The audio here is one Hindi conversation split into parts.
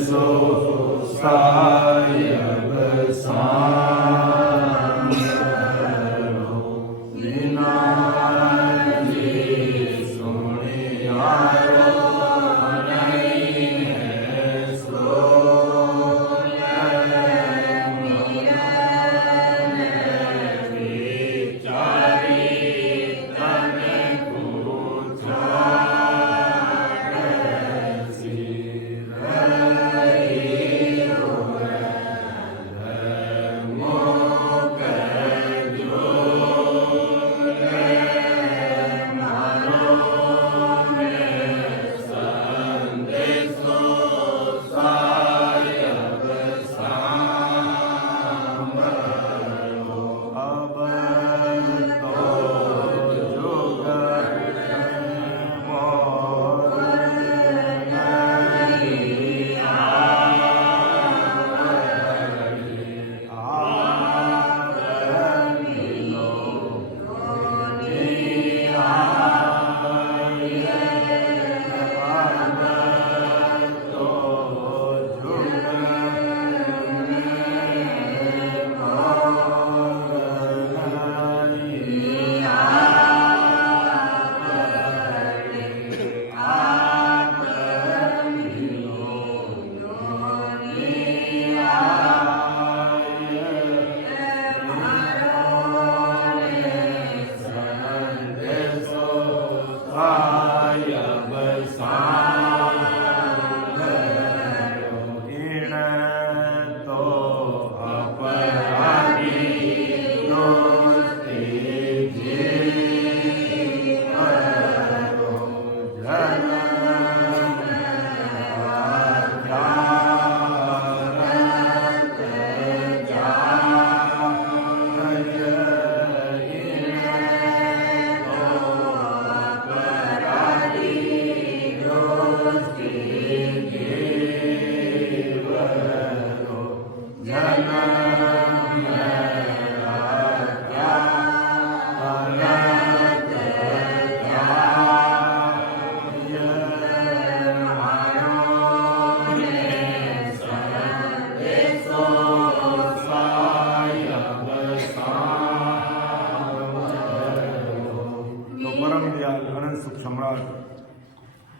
सो सायब सांगरो बिना जी सुनियारो नहीं है सो विचारी तने पूछा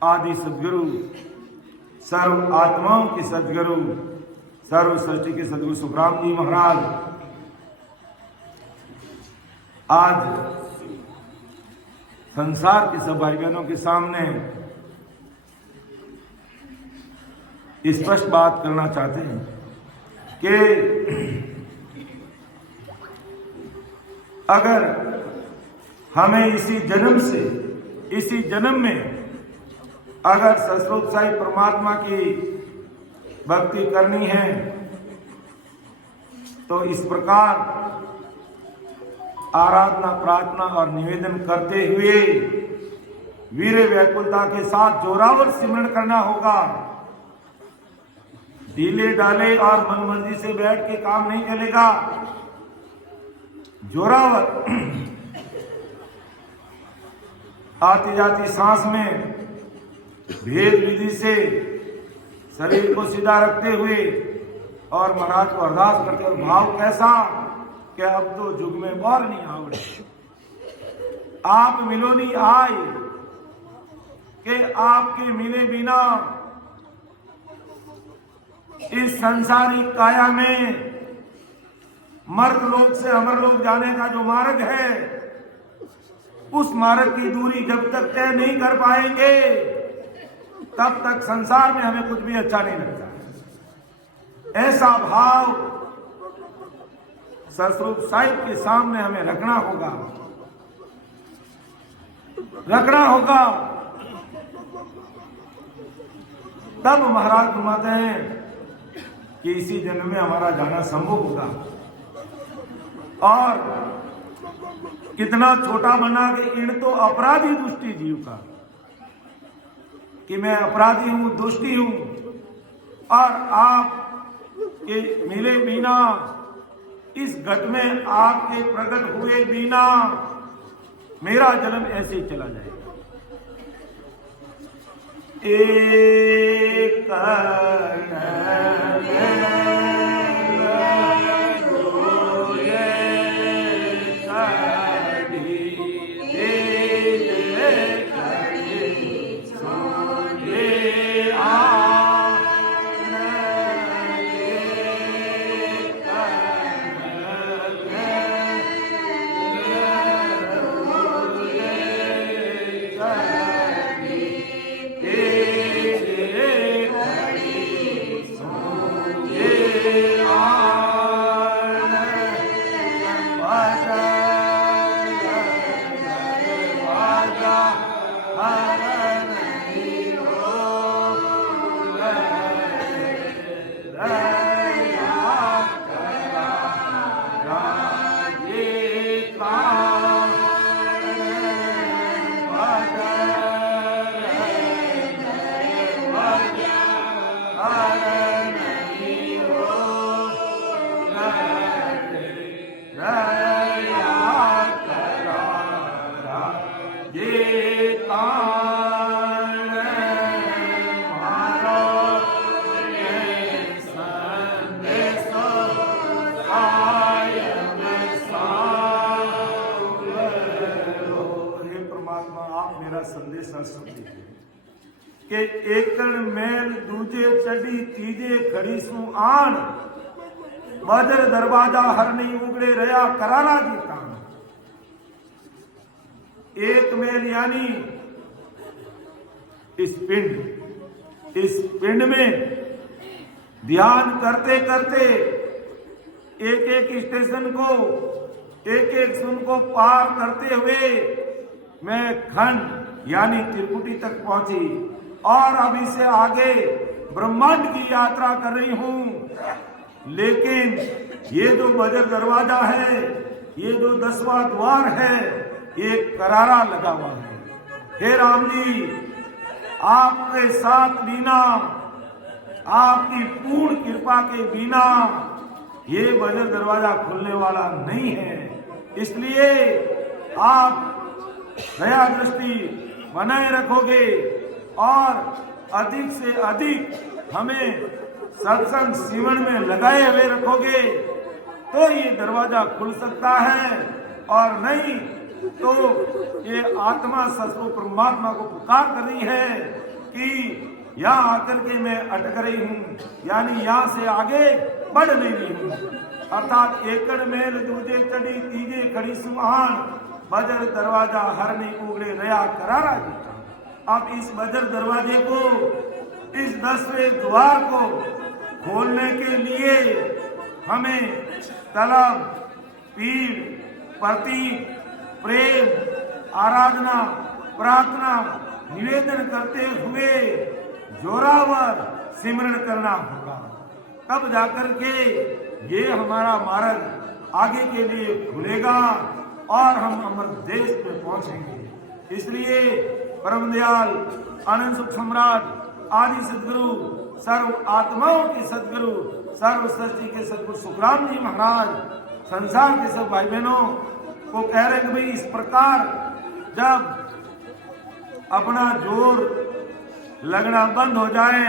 आदि सदगुरु, सर्व आत्माओं के सदगुरु, सर्व सृष्टि के सदगुरु सुखराम जी महाराज आज संसार के सब भाई बहनों के सामने स्पष्ट बात करना चाहते हैं कि अगर हमें इसी जन्म में अगर सतरूप साईं परमात्मा की भक्ति करनी है तो इस प्रकार आराधना, प्रार्थना और निवेदन करते हुए वीर व्याकुलता के साथ जोरावर सिमरण करना होगा। ढीले डाले और मनमर्जी से बैठ के काम नहीं चलेगा। जोरावर आती जाती सांस में भेद विधि से शरीर को सीधा रखते हुए और महाराज को अरदास करते हुए भाव कैसा कि अब तो जुग में बार नहीं आवड़े, आप मिलो नहीं आए कि आपके मिले बिना इस संसारिक काया में मर्त लोक से अमर लोक जाने का जो मार्ग है उस मार्ग की दूरी जब तक तय नहीं कर पाएंगे तब तक संसार में हमें कुछ भी अच्छा नहीं लगता। ऐसा भाव सतरूप साहिब के सामने हमें रखना होगा। तब महाराज फरमाते हैं कि इसी जन्म में हमारा जाना संभव होगा। और कितना छोटा बना के इन तो अपराधी दुष्टि जीव का कि मैं अपराधी हूं, दुष्टी हूं और आप के मिले बिना इस घट में आपके प्रकट हुए बिना मेरा जन्म ऐसे ही चला जाएगा। एक કે એકણ મેલ દૂજે ચડી ત્રીજે ઘડી શું આણ બદર દરવાજા હરની ઉગડે રહ્યા करारा जी तान। एक मेल यानी इस पिंड में ध्यान करते करते एक एक स्टेशन को एक एक सुन को पार करते हुए मैं खंड यानी त्रिकुटी तक पहुंची और अभी से आगे ब्रह्मांड की यात्रा कर रही हूं। लेकिन ये जो बजर दरवाजा है, ये जो 10वां द्वार है, ये करारा लगा हुआ है। हे राम जी, आपके साथ बिना, आपकी पूर्ण कृपा के बिना ये बजर दरवाजा खुलने वाला नहीं है। इसलिए आप दया दृष्टि बनाए रखोगे और अधिक से अधिक हमें सत्संग सीवन में लगाए हुए रखोगे तो ये दरवाजा खुल सकता है, और नहीं तो ये आत्मा ससुर परमात्मा को पुकार कर रही है कि यहाँ आकर के मैं अटक रही हूँ, यानी यहाँ से आगे बढ़ नहीं रही हूँ। अर्थात एकड़ मेल दूजे चढ़ी तीजे खड़ी सुहान बजर दरवाजा हर नहीं उगड़े रया करारा जी। अब इस बजर दरवाजे को, इस 10वें द्वार को खोलने के लिए हमें तलब, पीड़, प्रतीक, प्रेम, आराधना, प्रार्थना, निवेदन करते हुए जोरावर सिमरण करना होगा। तब जाकर के ये हमारा मार्ग आगे के लिए खुलेगा और हम अमर देश में पहुंचेंगे। इसलिए परम दयाल आनंद सुख सम्राट आदि सदगुरु, सर्व आत्माओं के सदगुरु, सर्व सृष्टि के सदगुरु सुखराम जी महाराज संसार के सब भाई बहनों को कह रहे कि भाई इस प्रकार जब अपना जोर लगना बंद हो जाए,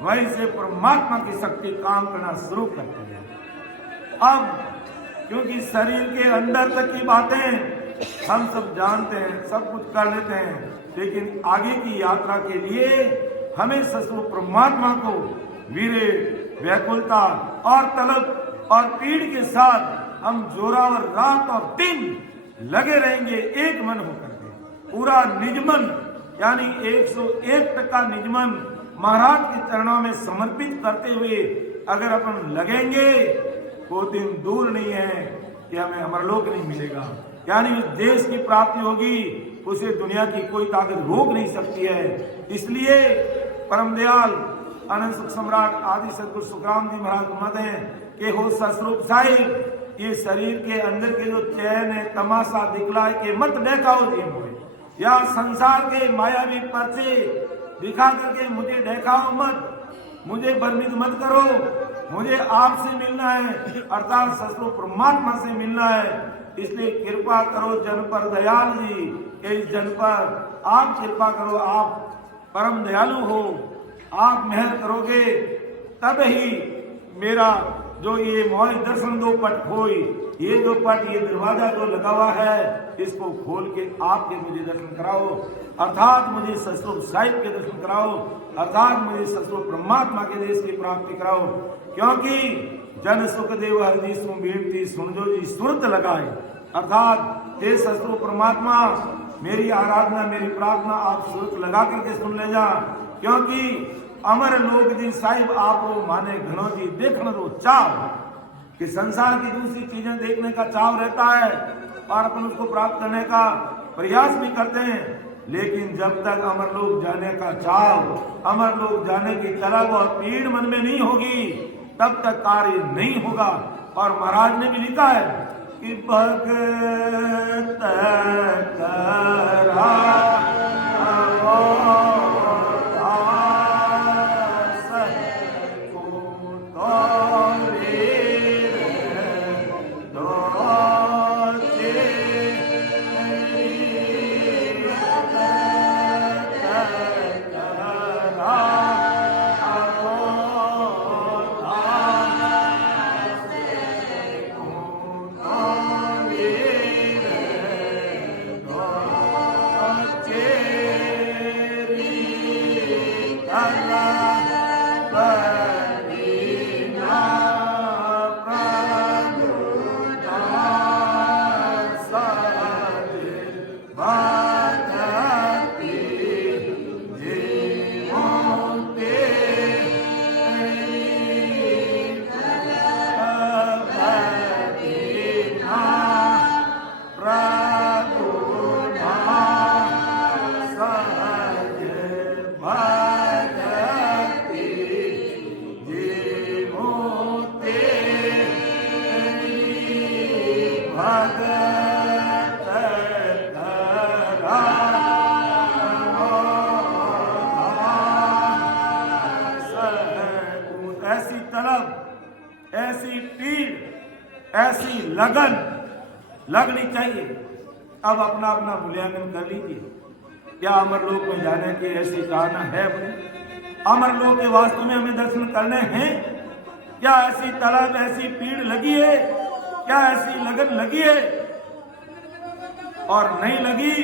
वहीं से परमात्मा की शक्ति काम करना शुरू करती है। अब क्योंकि शरीर के अंदर तक की बातें हम सब जानते हैं, सब कुछ कर लेते हैं, लेकिन आगे की यात्रा के लिए हमें ससुर परमात्मा को वीरे, व्याकुलता और तलब और पीड़ के साथ हम जोरावर रात और दिन लगे रहेंगे, एक मन होकर के। पूरा निजमन यानी 101% निजमन महाराज के चरणों में समर्पित करते हुए अगर अपन लगेंगे वो दिन दूर नहीं है कि हमें अमरलोक नहीं मिलेगा, यानी उस देश की प्राप्ति होगी, उसे दुनिया की कोई ताकत रोक नहीं सकती है। इसलिए परम दयाल आनंद सुख सम्राट आदि सदगुरु सुखराम जी महाराज मत हैं कि हो सस्वरूप साहिब, ये शरीर के अंदर के जो चैन है तमाशा दिखलाए के मत देखाओ जी मुझे, या संसार के मायावी पर्चे दिखा करके मुझे देखाओ मत, मुझे भ्रमित मत करो। मुझे आपसे मिलना है, अर्थात ससुर परमात्मा से मिलना है। इसलिए कृपा करो जन पर दयाल जी, इस जन पर आप कृपा करो, आप परम दयालु हो, आप मेहर करोगे तब ही मेरा जो ये मोय दर्शन दो पट खोई, ये जो पट, ये दरवाजा जो लगा हुआ है, इसको खोल के आपके मुझे दर्शन कराओ, अर्थात मुझे सतस्वरूप साहिब के दर्शन कराओ, अर्थात मुझे सतस्वरूप परमात्मा के देश की प्राप्ति कराओ। क्योंकि जन सुख देव हरि सुन बेनती सुन जो जी सुरत लगाए, अर्थात हे सतस्वरूप परमात्मा, मेरी आराधना, मेरी प्रार्थना आप सुरत लगा करके सुन ले जा। क्योंकि अमर लोग जी साहिब आप माने घणो जी देखना दो चाव, कि संसार की दूसरी चीजें देखने का चाव रहता है और अपन उसको प्राप्त करने का प्रयास भी करते हैं, लेकिन जब तक अमर लोग जाने का चाव, अमर लोग जाने की तलब और पीड़ मन में नहीं होगी, तब तक कार्य नहीं होगा। और महाराज ने भी लिखा है कि भगत करा ऐसी पीड़, ऐसी लगन लगनी चाहिए। अब अपना अपना मूल्यांकन कर लीजिए, क्या अमरलोक में जाने की ऐसी चाहना है? अमरलोक के वास्तव में हमें दर्शन करने हैं? क्या ऐसी तलब, ऐसी पीड़ लगी है? क्या ऐसी लगन लगी है? और नहीं लगी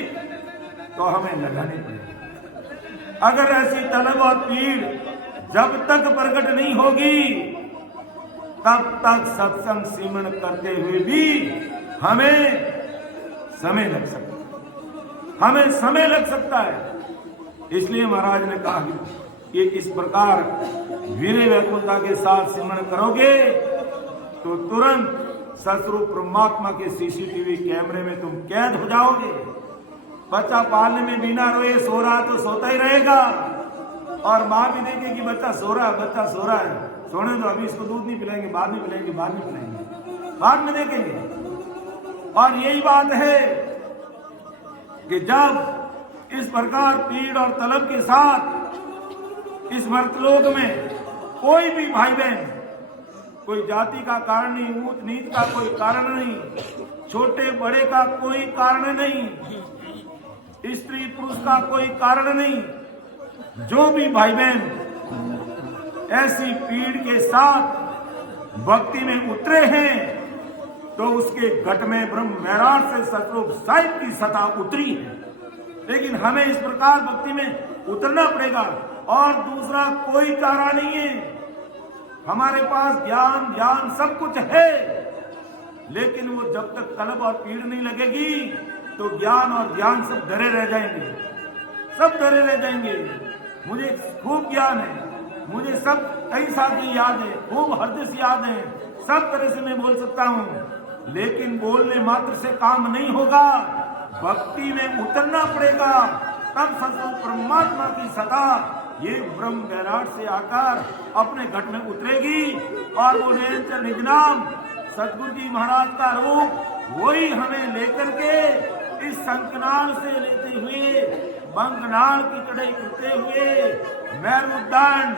तो हमें लगानी पड़ेगी। अगर ऐसी तलब और पीड़ जब तक प्रकट नहीं होगी, तब तक सत्संग सिमरण करते हुए भी हमें समय लग सकता है, हमें समय लग सकता है। इसलिए महाराज ने कहा कि इस प्रकार वीर्य व्याकुलता के साथ सिमरण करोगे तो तुरंत सतस्वरूप परमात्मा के सीसीटीवी कैमरे में तुम कैद हो जाओगे। बच्चा पालने में बिना रोए सो रहा तो सोता ही रहेगा, और माँ भी देखेगी बच्चा सो रहा है, बच्चा सो रहा है, सोने दो, अभी इसको दूध नहीं पिलाएंगे, बाद में पिलाएंगे, बाद में पिलाएंगे, बाद में देखेंगे। और यही बात है कि जब इस प्रकार पीड़ और तलब के साथ इस मर्तलोक में कोई भी भाई बहन, कोई जाति का कारण नहीं, ऊंच नीच का कोई कारण नहीं, छोटे बड़े का कोई कारण नहीं, स्त्री पुरुष का कोई कारण नहीं, जो भी भाई बहन ऐसी पीड़ के साथ भक्ति में उतरे हैं तो उसके घट में ब्रह्म वैराट से सतरूप साहिब की सतह उतरी है। लेकिन हमें इस प्रकार भक्ति में उतरना पड़ेगा, और दूसरा कोई चारा नहीं है। हमारे पास ज्ञान सब कुछ है, लेकिन वो जब तक तलब और पीड़ नहीं लगेगी तो ज्ञान और ध्यान सब धरे रह जाएंगे, सब धरे रह जाएंगे। मुझे खूब ज्ञान है, मुझे सब कई साथी याद है, खूब हरदिश याद है, सब तरह से मैं बोल सकता हूँ, लेकिन बोलने मात्र से काम नहीं होगा। भक्ति में उतरना पड़ेगा, तब सतगुरु परमात्मा की सत्ता ये ब्रह्म वैराट से आकर अपने घट में उतरेगी, और वो निरंतर निज नाम सतगुरु जी महाराज का रूप वही हमें लेकर के इस संकनाल से लेते हुए बंगनाल की चढ़ाई करते हुए मैरुदंड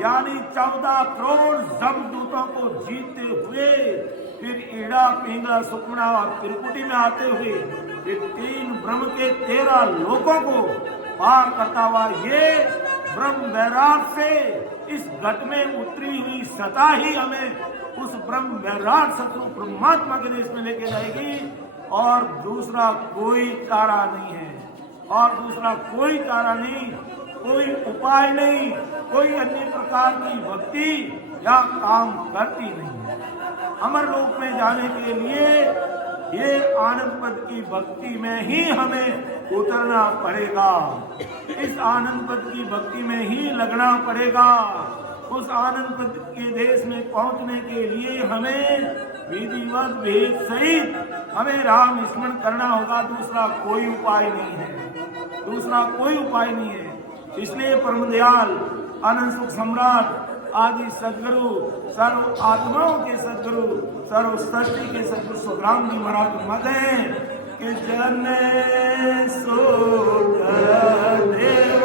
यानी 14 करोड़ जमदूतों को जीतते हुए, फिर ईड़ा पिंगला सुखमना और त्रिकुटी में आते हुए फिर 3 ब्रह्म के 13 लोकों को पार करता हुआ ये ब्रह्म वैराग से इस घट में उतरी हुई सता ही हमें उस ब्रह्म वैराग सतरूप परमात्मा के देश में लेके जाएगी, और दूसरा कोई चारा नहीं है, और दूसरा कोई चारा नहीं, कोई उपाय नहीं, कोई अन्य प्रकार की भक्ति या काम करती नहीं है। अमर लोक में जाने के लिए ये आनंद पद की भक्ति में ही हमें उतरना पड़ेगा, इस आनंद पद की भक्ति में ही लगना पड़ेगा। उस आनंद पद के देश में पहुंचने के लिए हमें विधिवत भेद सहित हमें राम स्मरण करना होगा, दूसरा कोई उपाय नहीं है, दूसरा कोई उपाय नहीं है। इसलिए परम दयाल आनंद सुख सम्राट आदि सदगुरु, सर्व आत्माओं के सदगुरु, सर्व सृष्टि के सदगुरु सुखराम जी महाराज मत हैं कि जन सो देव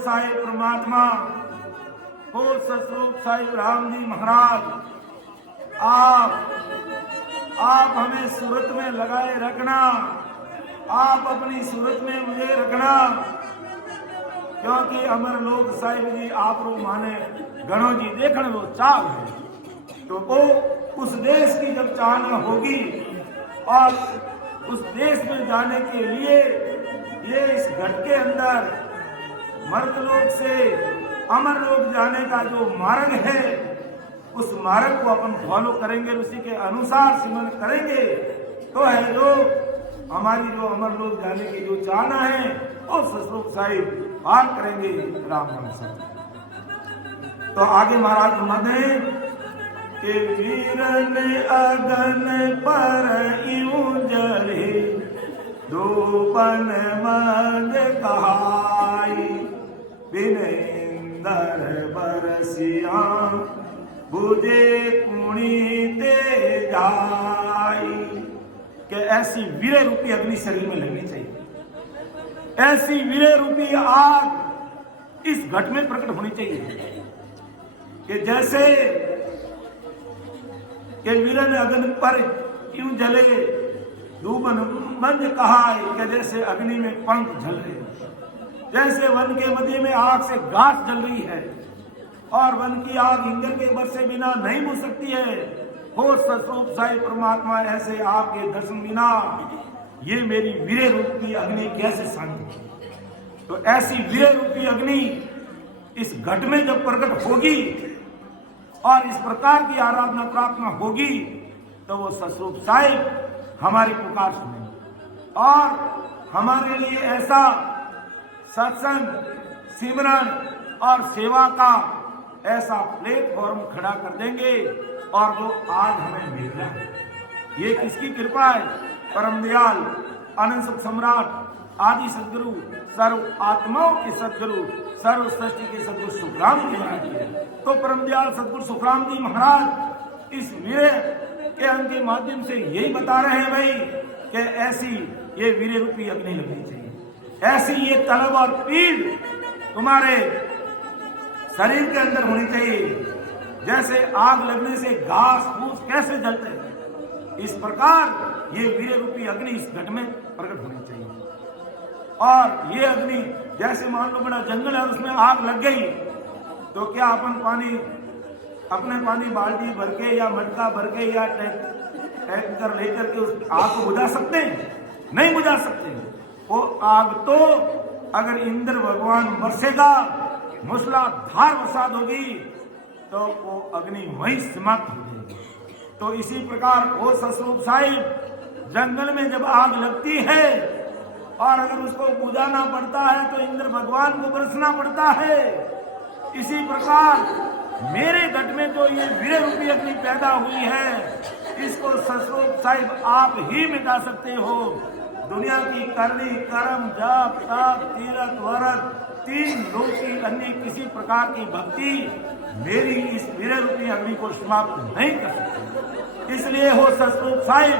साहिब परमात्मा हो, सतरूप साहिब राम जी महाराज, आप हमें सूरत में लगाए रखना, आप अपनी सूरत में मुझे रखना, क्योंकि अमर लोग साहिब जी आप रो माने गणों जी देखने वो चाह है, तो वो उस देश की जब चाहना होगी और उस देश में जाने के लिए ये इस घट के अंदर मर्त लोक से अमर लोक जाने का जो मार्ग है, उस मार्ग को अपन फॉलो करेंगे, उसी के अनुसार सिमरन करेंगे, तो है जो हमारी जो अमर लोक जाने की जो चाहना है और सतरूप साहिब पार करेंगे। राम नाम से तो आगे महाराज फरमाते कि वीरन अगन पर यूं जले दोपन मंद कहाई, बिनेंदर बरसिया बुझे पुणीते जाई। कि ऐसी वीरे रूपी अग्नि शरीर में लगनी चाहिए, ऐसी वीरे रूपी आग इस घट में प्रकट होनी चाहिए कि जैसे कि वीरन अग्नि पर क्यों जले दूबन मंद कहा, कि जैसे अग्नि में पंख जल रहे, जैसे वन के मध्य में आग से घास जल रही है और वन की आग ईंधन के बर से बिना नहीं बुझ सकती है, हो सतरूप साहिब परमात्मा ऐसे आपके दर्शन बिना ये मेरी वीर रूपी अग्नि कैसे शांत। तो ऐसी वीर रूपी अग्नि इस घट में जब प्रकट होगी और इस प्रकार की आराधना प्रार्थना होगी तो वो ससरूप साहिब हमारी पुकार सुनेंगे और हमारे लिए ऐसा सत्संग, सिमरन और सेवा का ऐसा प्लेटफॉर्म खड़ा कर देंगे और वो आज हमें मिल रहा है। ये किसकी कृपा है? परम दयाल आनंद सुख सम्राट आदि सदगुरु, सर्व आत्माओं के सदगुरु, सर्व सृष्टि के सदगुरु सुखराम जी महाराज की है। तो परम दयाल सदगुरु सुखराम जी महाराज इस वीरे के अंग के माध्यम से यही बता रहे हैं भाई कि ऐसी ये वीरे रूपी अग्नि लगनी चाहिए, ऐसी ये तलब और पीड़ तुम्हारे शरीर के अंदर होनी चाहिए। जैसे आग लगने से घास फूस कैसे जलते हैं, इस प्रकार ये वीर रूपी अग्नि इस घट में प्रकट होनी चाहिए। और ये अग्नि जैसे मान लो बड़ा जंगल है, उसमें आग लग गई तो क्या अपन अपने पानी बाल्टी भर के या मटका भर के या टैंकर लेकर के उस आग को बुझा सकते हैं? नहीं बुझा सकते। वो आग तो अगर इंद्र भगवान बरसेगा, मूसलाधार बरसात होगी तो वो अग्नि वहीं समाप्त हो जाएगी। तो इसी प्रकार वो ससरूप साहिब जंगल में जब आग लगती है और अगर उसको बुझाना पड़ता है तो इंद्र भगवान को बरसना पड़ता है। इसी प्रकार मेरे घट में जो ये वीर रूपी अग्नि पैदा हुई है, इसको ससरूप साहिब आप ही मिटा सकते हो। दुनिया की करनी, कर्म, जाप, ताप, तीरथ, व्रत, तीन लोक की अन्य किसी प्रकार की भक्ति मेरी इस वीर रूपी अग्नि को समाप्त नहीं कर सकती। इसलिए हो ससरूप साहिब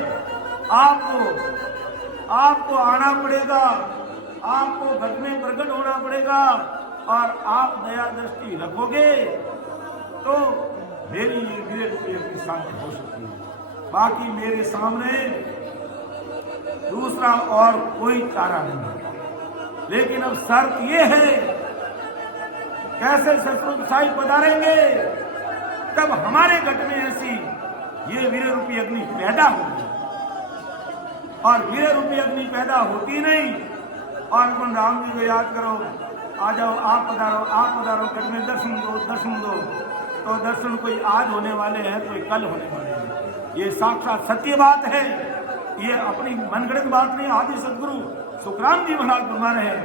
आपको आना पड़ेगा, आपको घट में प्रकट होना पड़ेगा और आप दया दृष्टि रखोगे तो मेरी ये वीर रूपी अग्नि शांत हो सकती है। बाकी मेरे सामने दूसरा और कोई चारा नहीं है। लेकिन अब शर्त ये है, कैसे ससरूप साहिब पधारेंगे? तब हमारे घट में ऐसी ये वीर रूपी अग्नि पैदा होगी। और वीर रूपी अग्नि पैदा होती नहीं और अपन राम जी को याद करो, आ जाओ, आप पधारो, घट में दर्शन दो। तो दर्शन कोई आज होने वाले हैं, कोई कल होने वाले हैं। ये साक्षात सत्य बात है, ये अपनी मनगढ़ंत बात नहीं। आदि सदगुरु सुखराम जी महाराज फरमा रहे हैं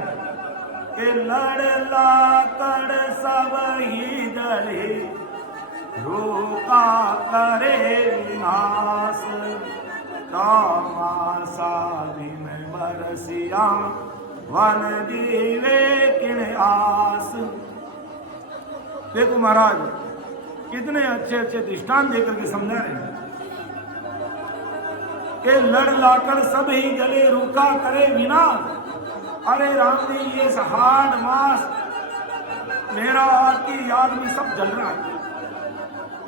कि लड़ला कड़ सब ही जले, रोका करे विनाश, तामासा दिन बरसिया, वन दीवे किण आस। देखो महाराज कितने अच्छे अच्छे दृष्टांत देकर के समझा रहे हैं कि लड़ लाकर सब ही जले, रूखा करे विनाश। अरे राम जी, ये हाड़ मास मेरा आपकी याद में सब जल रहा है,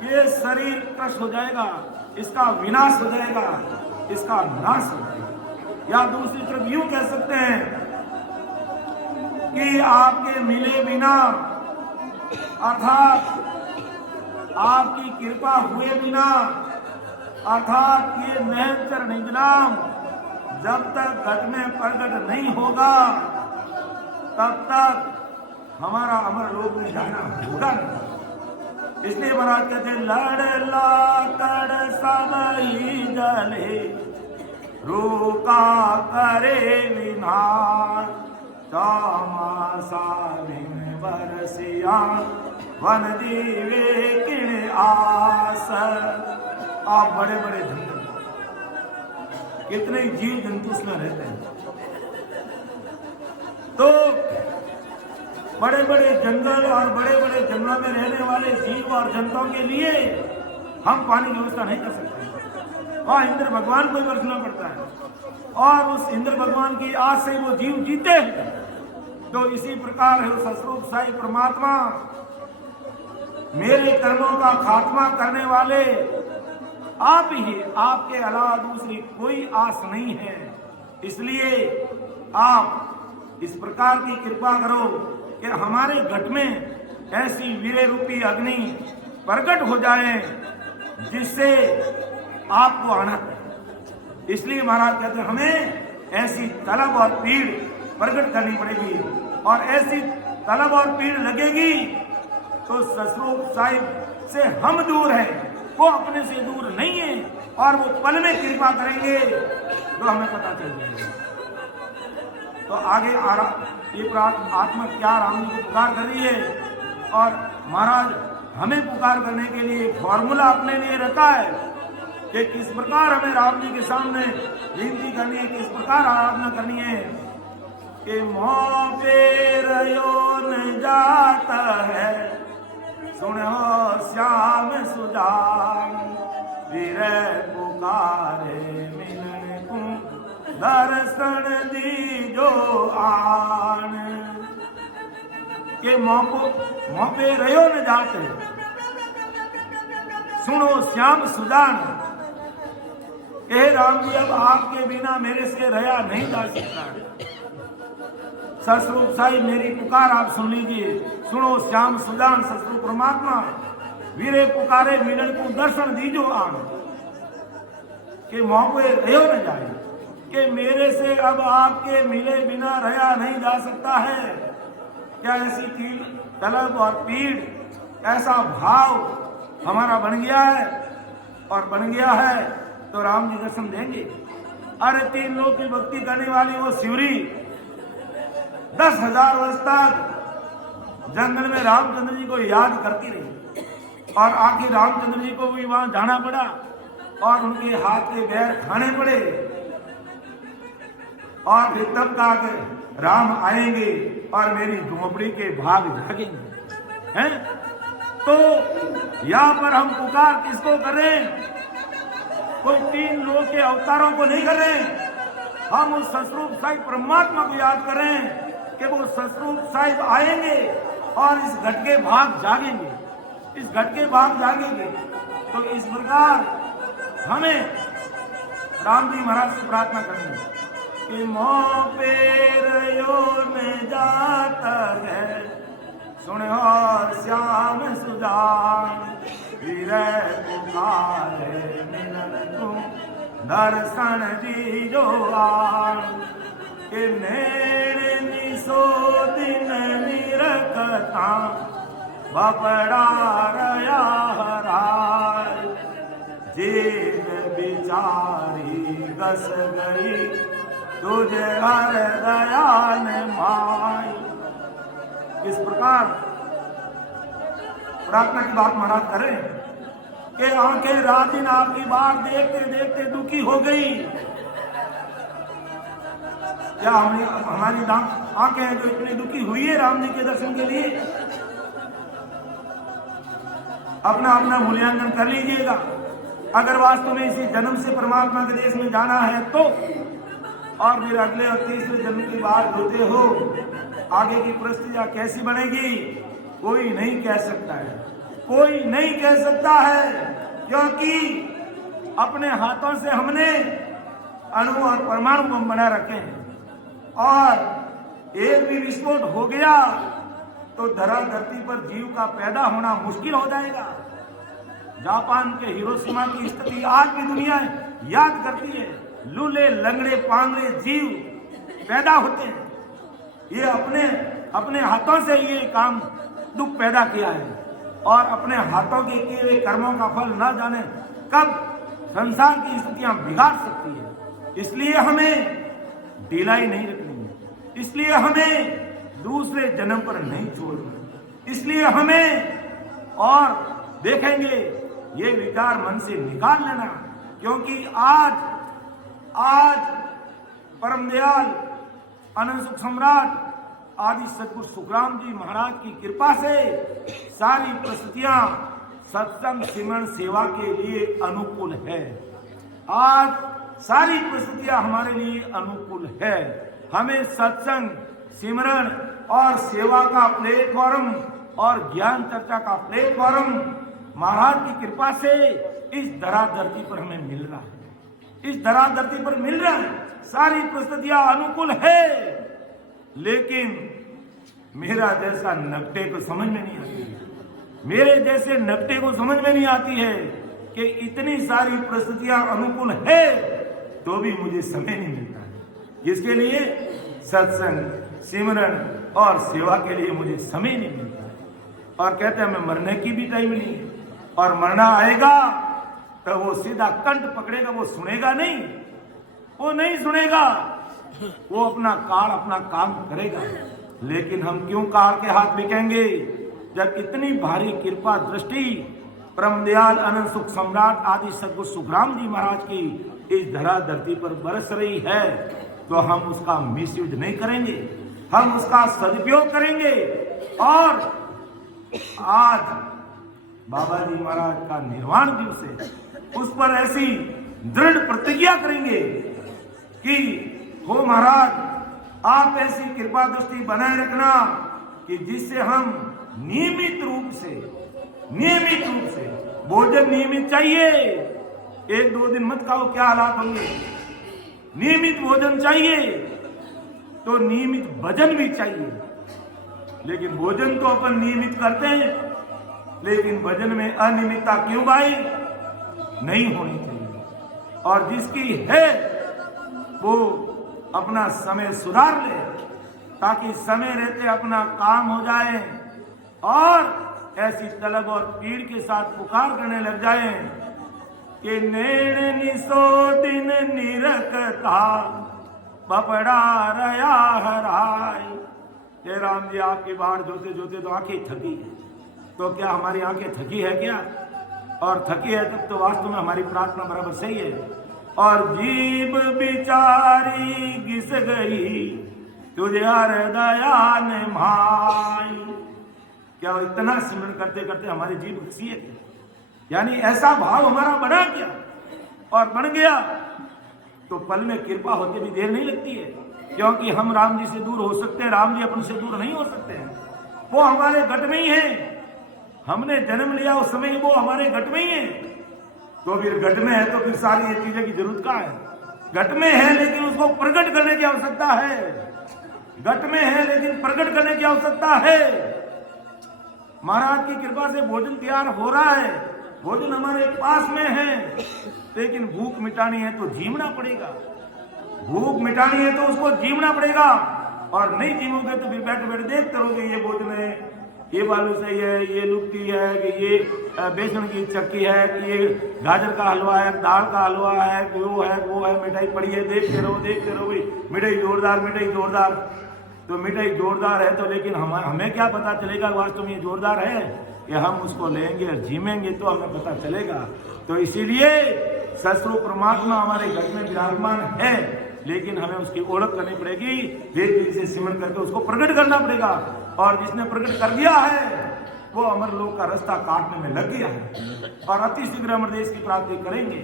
ये शरीर क्रश हो जाएगा, इसका विनाश हो जाएगा, इसका नाश हो जाएगा। या दूसरी तरफ यूं कह सकते हैं कि आपके मिले बिना, अर्थात आपकी कृपा हुए बिना, अर्थात ये नयनचर निज नाम जब तक घट में प्रकट नहीं होगा तब तक हमारा अमर लोक में जाना होगा नहीं। इसलिए महाराज कहते लड़ला कड़ सब ही जले, रोका करे विनाश, तामासा दिन बरसिया, वन दीवे किण आस। आप बड़े बड़े जंगल, कितने जीव जंतु उसमें रहते हैं, तो बड़े बड़े जंगल और बड़े बड़े जंगलों में रहने वाले जीव और जंतुओं के लिए हम पानी की व्यवस्था नहीं कर सकते। वहां इंद्र भगवान को ही बरसना पड़ता है और उस इंद्र भगवान की आस से वो जीव जीते हैं। तो इसी प्रकार है ससरूप साहिब परमात्मा मेरे कर्मों का खात्मा करने वाले आप ही, आपके अलावा दूसरी कोई आस नहीं है। इसलिए आप इस प्रकार की कृपा करो कि हमारे घट में ऐसी वीर रूपी अग्नि प्रकट हो जाए जिससे आपको आना पड़े। इसलिए महाराज कहते हैं हमें ऐसी तलब और पीड़ प्रकट करनी पड़ेगी और ऐसी तलब और पीड़ लगेगी तो ससरूप साहिब से हम दूर हैं, वो अपने से दूर नहीं है, और वो पल में कृपा करेंगे तो हमें पता चल जाएगा। तो आगे ये आत्मा क्या राम जी को पुकार कर रही है, और महाराज हमें पुकार करने के लिए फॉर्मूला अपने लिए रखा है कि किस प्रकार हमें राम जी के सामने विनती करनी है, किस प्रकार आराधना करनी है। कि मोह पे रयो जाता है, सुनो श्याम सुजान, वीर पुकारे मिलन को दर्शन दीजो आन। के मोह पे रयो न जाते, सुनो श्याम सुजान। हे राम जी, अब आपके बिना मेरे से रहा नहीं जा सकता। ससरूप साहिब मेरी पुकार आप सुन लीजिए। सुनो श्याम सुजान, ससरूप परमात्मा, वीरे पुकारे मिलन को दर्शन दीजो आन। के मोह पे रहो न जाए, कि मेरे से अब आपके मिले बिना रहा नहीं जा सकता है। क्या ऐसी कील तलब और पीड़, ऐसा भाव हमारा बन गया है, और बन गया है तो राम जी दर्शन देंगे। अरे 3 लोग की भक्ति करने वाली वो शिवरी 10,000 वर्ष तक जंगल में रामचंद्र जी को याद करती रही, और आखिर रामचंद्र जी को भी वहां जाना पड़ा, और उनके हाथ के बैर खाने पड़े, और फिर तब कहा कि राम आएंगे और मेरी झोपड़ी के भाग जागेंगे। हैं? तो यहाँ पर हम पुकार किसको कर रहे हैं? कोई 3 लोग के अवतारों को नहीं कर रहे हैं, हम उस ससरूप साहिब परमात्मा को याद कर रहे हैं कि वो ससरूप साहिब आएंगे और इस घट के भाग जागेंगे, इस घट के भाग जागेंगे। तो इस प्रकार हमें राम जी महाराज से प्रार्थना करनी है कि मोह पे रयो में जाता है, सुनो श्याम सुजान, वीर पुकारे मिलन को दर्शन दीजो आन। कि नेड़ निसो दिन निरखता, बपड़ा रया हराय, जेल बिचारी गस गई, तुझे हर दयाल माई। इस प्रकार प्रार्थना की बात महाराज करें कि आंखें रात दिन आपकी बात देखते देखते दुखी हो गई। क्या हमारी आंखें जो इतनी दुखी हुई है राम जी के दर्शन के लिए? अपना अपना मूल्यांकन कर लीजिएगा। अगर वास्तव में इसी जन्म से परमात्मा के देश में जाना है तो, और फिर अगले और तीसरे जन्म की बात होते हो, आगे की परिस्थितियां कैसी बनेगी कोई नहीं कह सकता है, कोई नहीं कह सकता है, क्योंकि अपने हाथों से हमने अणु और परमाणु बम बना रखे हैं, और एक भी विस्फोट हो गया तो धरा धरती पर जीव का पैदा होना मुश्किल हो जाएगा। जापान के हिरोशिमा की स्थिति आज भी दुनिया याद करती है। लूले लंगड़े पांगड़े जीव पैदा होते हैं, ये अपने हाथों से ये काम दुख पैदा किया है, और अपने हाथों के किए हुए कर्मों का फल न जाने कब संसार की स्थितियां बिगाड़ सकती है। इसलिए हमें ढिलाई नहीं रखनी है, इसलिए हमें दूसरे जन्म पर नहीं छोड़ना, इसलिए हमें, और देखेंगे ये विकार मन से निकाल लेना, क्योंकि आज परम दयाल अनंत सुख सम्राट आदि सदगुरु सुखराम जी महाराज की कृपा से सारी परिस्थितियां सत्संग सिमरन सेवा के लिए अनुकूल है। आज सारी परिस्थितियां हमारे लिए अनुकूल है। हमें सत्संग सिमरन और सेवा का प्लेटफॉर्म और ज्ञान चर्चा का प्लेटफॉर्म महाराज की कृपा से इस धरा धरती पर हमें मिल रहा है, इस धरा धरती पर मिल रहा है। सारी परिस्थितियां अनुकूल है, लेकिन मेरा जैसा नकटे को समझ में नहीं आती है, मेरे जैसे नकटे को समझ में नहीं आती है कि इतनी सारी परिस्थितियां अनुकूल है तो भी मुझे समय नहीं मिलता है। किसके लिए? सत्संग सिमरन और सेवा के लिए मुझे समय नहीं मिलता है। और कहते हैं हमें मरने की भी टाइम नहीं है, और मरना आएगा तो वो सीधा कंठ पकड़ेगा, वो सुनेगा नहीं, वो नहीं सुनेगा, वो अपना काल अपना काम करेगा। लेकिन हम क्यों काल के हाथ बिकेंगे जब इतनी भारी कृपा दृष्टि परम दयाल अनंत सुख सम्राट आदि सदगुरु सुखराम जी महाराज की इस धरा धरती पर बरस रही है, तो हम उसका मिसयूज नहीं करेंगे, हम उसका सदुपयोग करेंगे। और आज बाबा जी महाराज का निर्वाण दिवस है, उस पर ऐसी दृढ़ प्रतिज्ञा करेंगे कि हो महाराज आप ऐसी कृपा दृष्टि बनाए रखना कि जिससे हम नियमित रूप से भोजन नियमित चाहिए, 1-2 दिन मत खाओ, क्या हालात होंगे। नियमित भोजन चाहिए तो नियमित भजन भी चाहिए। लेकिन भोजन तो अपन नियमित करते हैं, लेकिन भजन में अनियमितता क्यों भाई नहीं होनी चाहिए। और जिसकी है वो अपना समय सुधार ले, ताकि समय रहते अपना काम हो जाए और ऐसी तलब और पीड़ के साथ पुकार करने लग जाए कि नेण निसो दिन निरखता बपड़ा रया हराय। हे राम जी आपकी बाढ़ जोते जोते तो आंखें थकी है, तो क्या हमारी आंखें थकी है क्या? और थकी है तब तो वास्तव में हमारी प्रार्थना बराबर सही है। और जीव बिचारी घिस गई तुझे हृदया ने भाई। क्या इतना सिमरन करते करते हमारी जीव घिसी है? यानी ऐसा भाव हमारा बना क्या और बन गया तो पल में कृपा होते भी देर नहीं लगती है, क्योंकि हम राम जी से दूर हो सकते हैं, राम जी अपन से दूर नहीं हो सकते हैं। वो हमारे गट में ही है, हमने जन्म लिया उस समय वो हमारे गट में ही है। तो फिर गट में है तो फिर सारी ये चीजें की जरूरत क्या है? गट में है लेकिन उसको प्रकट करने की आवश्यकता है, गट में है लेकिन प्रकट करने की आवश्यकता है। महाराज की कृपा से भोजन तैयार हो रहा है, भोजन हमारे पास में है, लेकिन भूख मिटानी है तो जीवना पड़ेगा, भूख मिटानी है तो उसको जीवना पड़ेगा। और नहीं जीवोगे तो फिर बैठ बैठ देखते रहोगे, ये भोजन है, ये बालू सही है, ये लुक्की है, कि ये बेसन की चक्की है, कि ये गाजर का हलवा है, दाल का हलवा है, वो है, मिठाई पड़ी है, देखते रहो भाई, मिठाई जोरदार। तो मिठाई जोरदार है तो लेकिन हमें क्या पता चलेगा वास्तव में ये जोरदार है, कि हम उसको लेंगे और जीमेंगे तो हमें पता चलेगा। तो इसीलिए ससुर परमात्मा हमारे घर में विराजमान है, लेकिन हमें उसकी ओळख करनी पड़ेगी, देश दिल से सिमरन करके उसको प्रकट करना पड़ेगा। और जिसने प्रकट कर दिया है वो अमर लोक का रास्ता काटने में लग गया है और अति शीघ्र अमर देश की प्राप्ति करेंगे।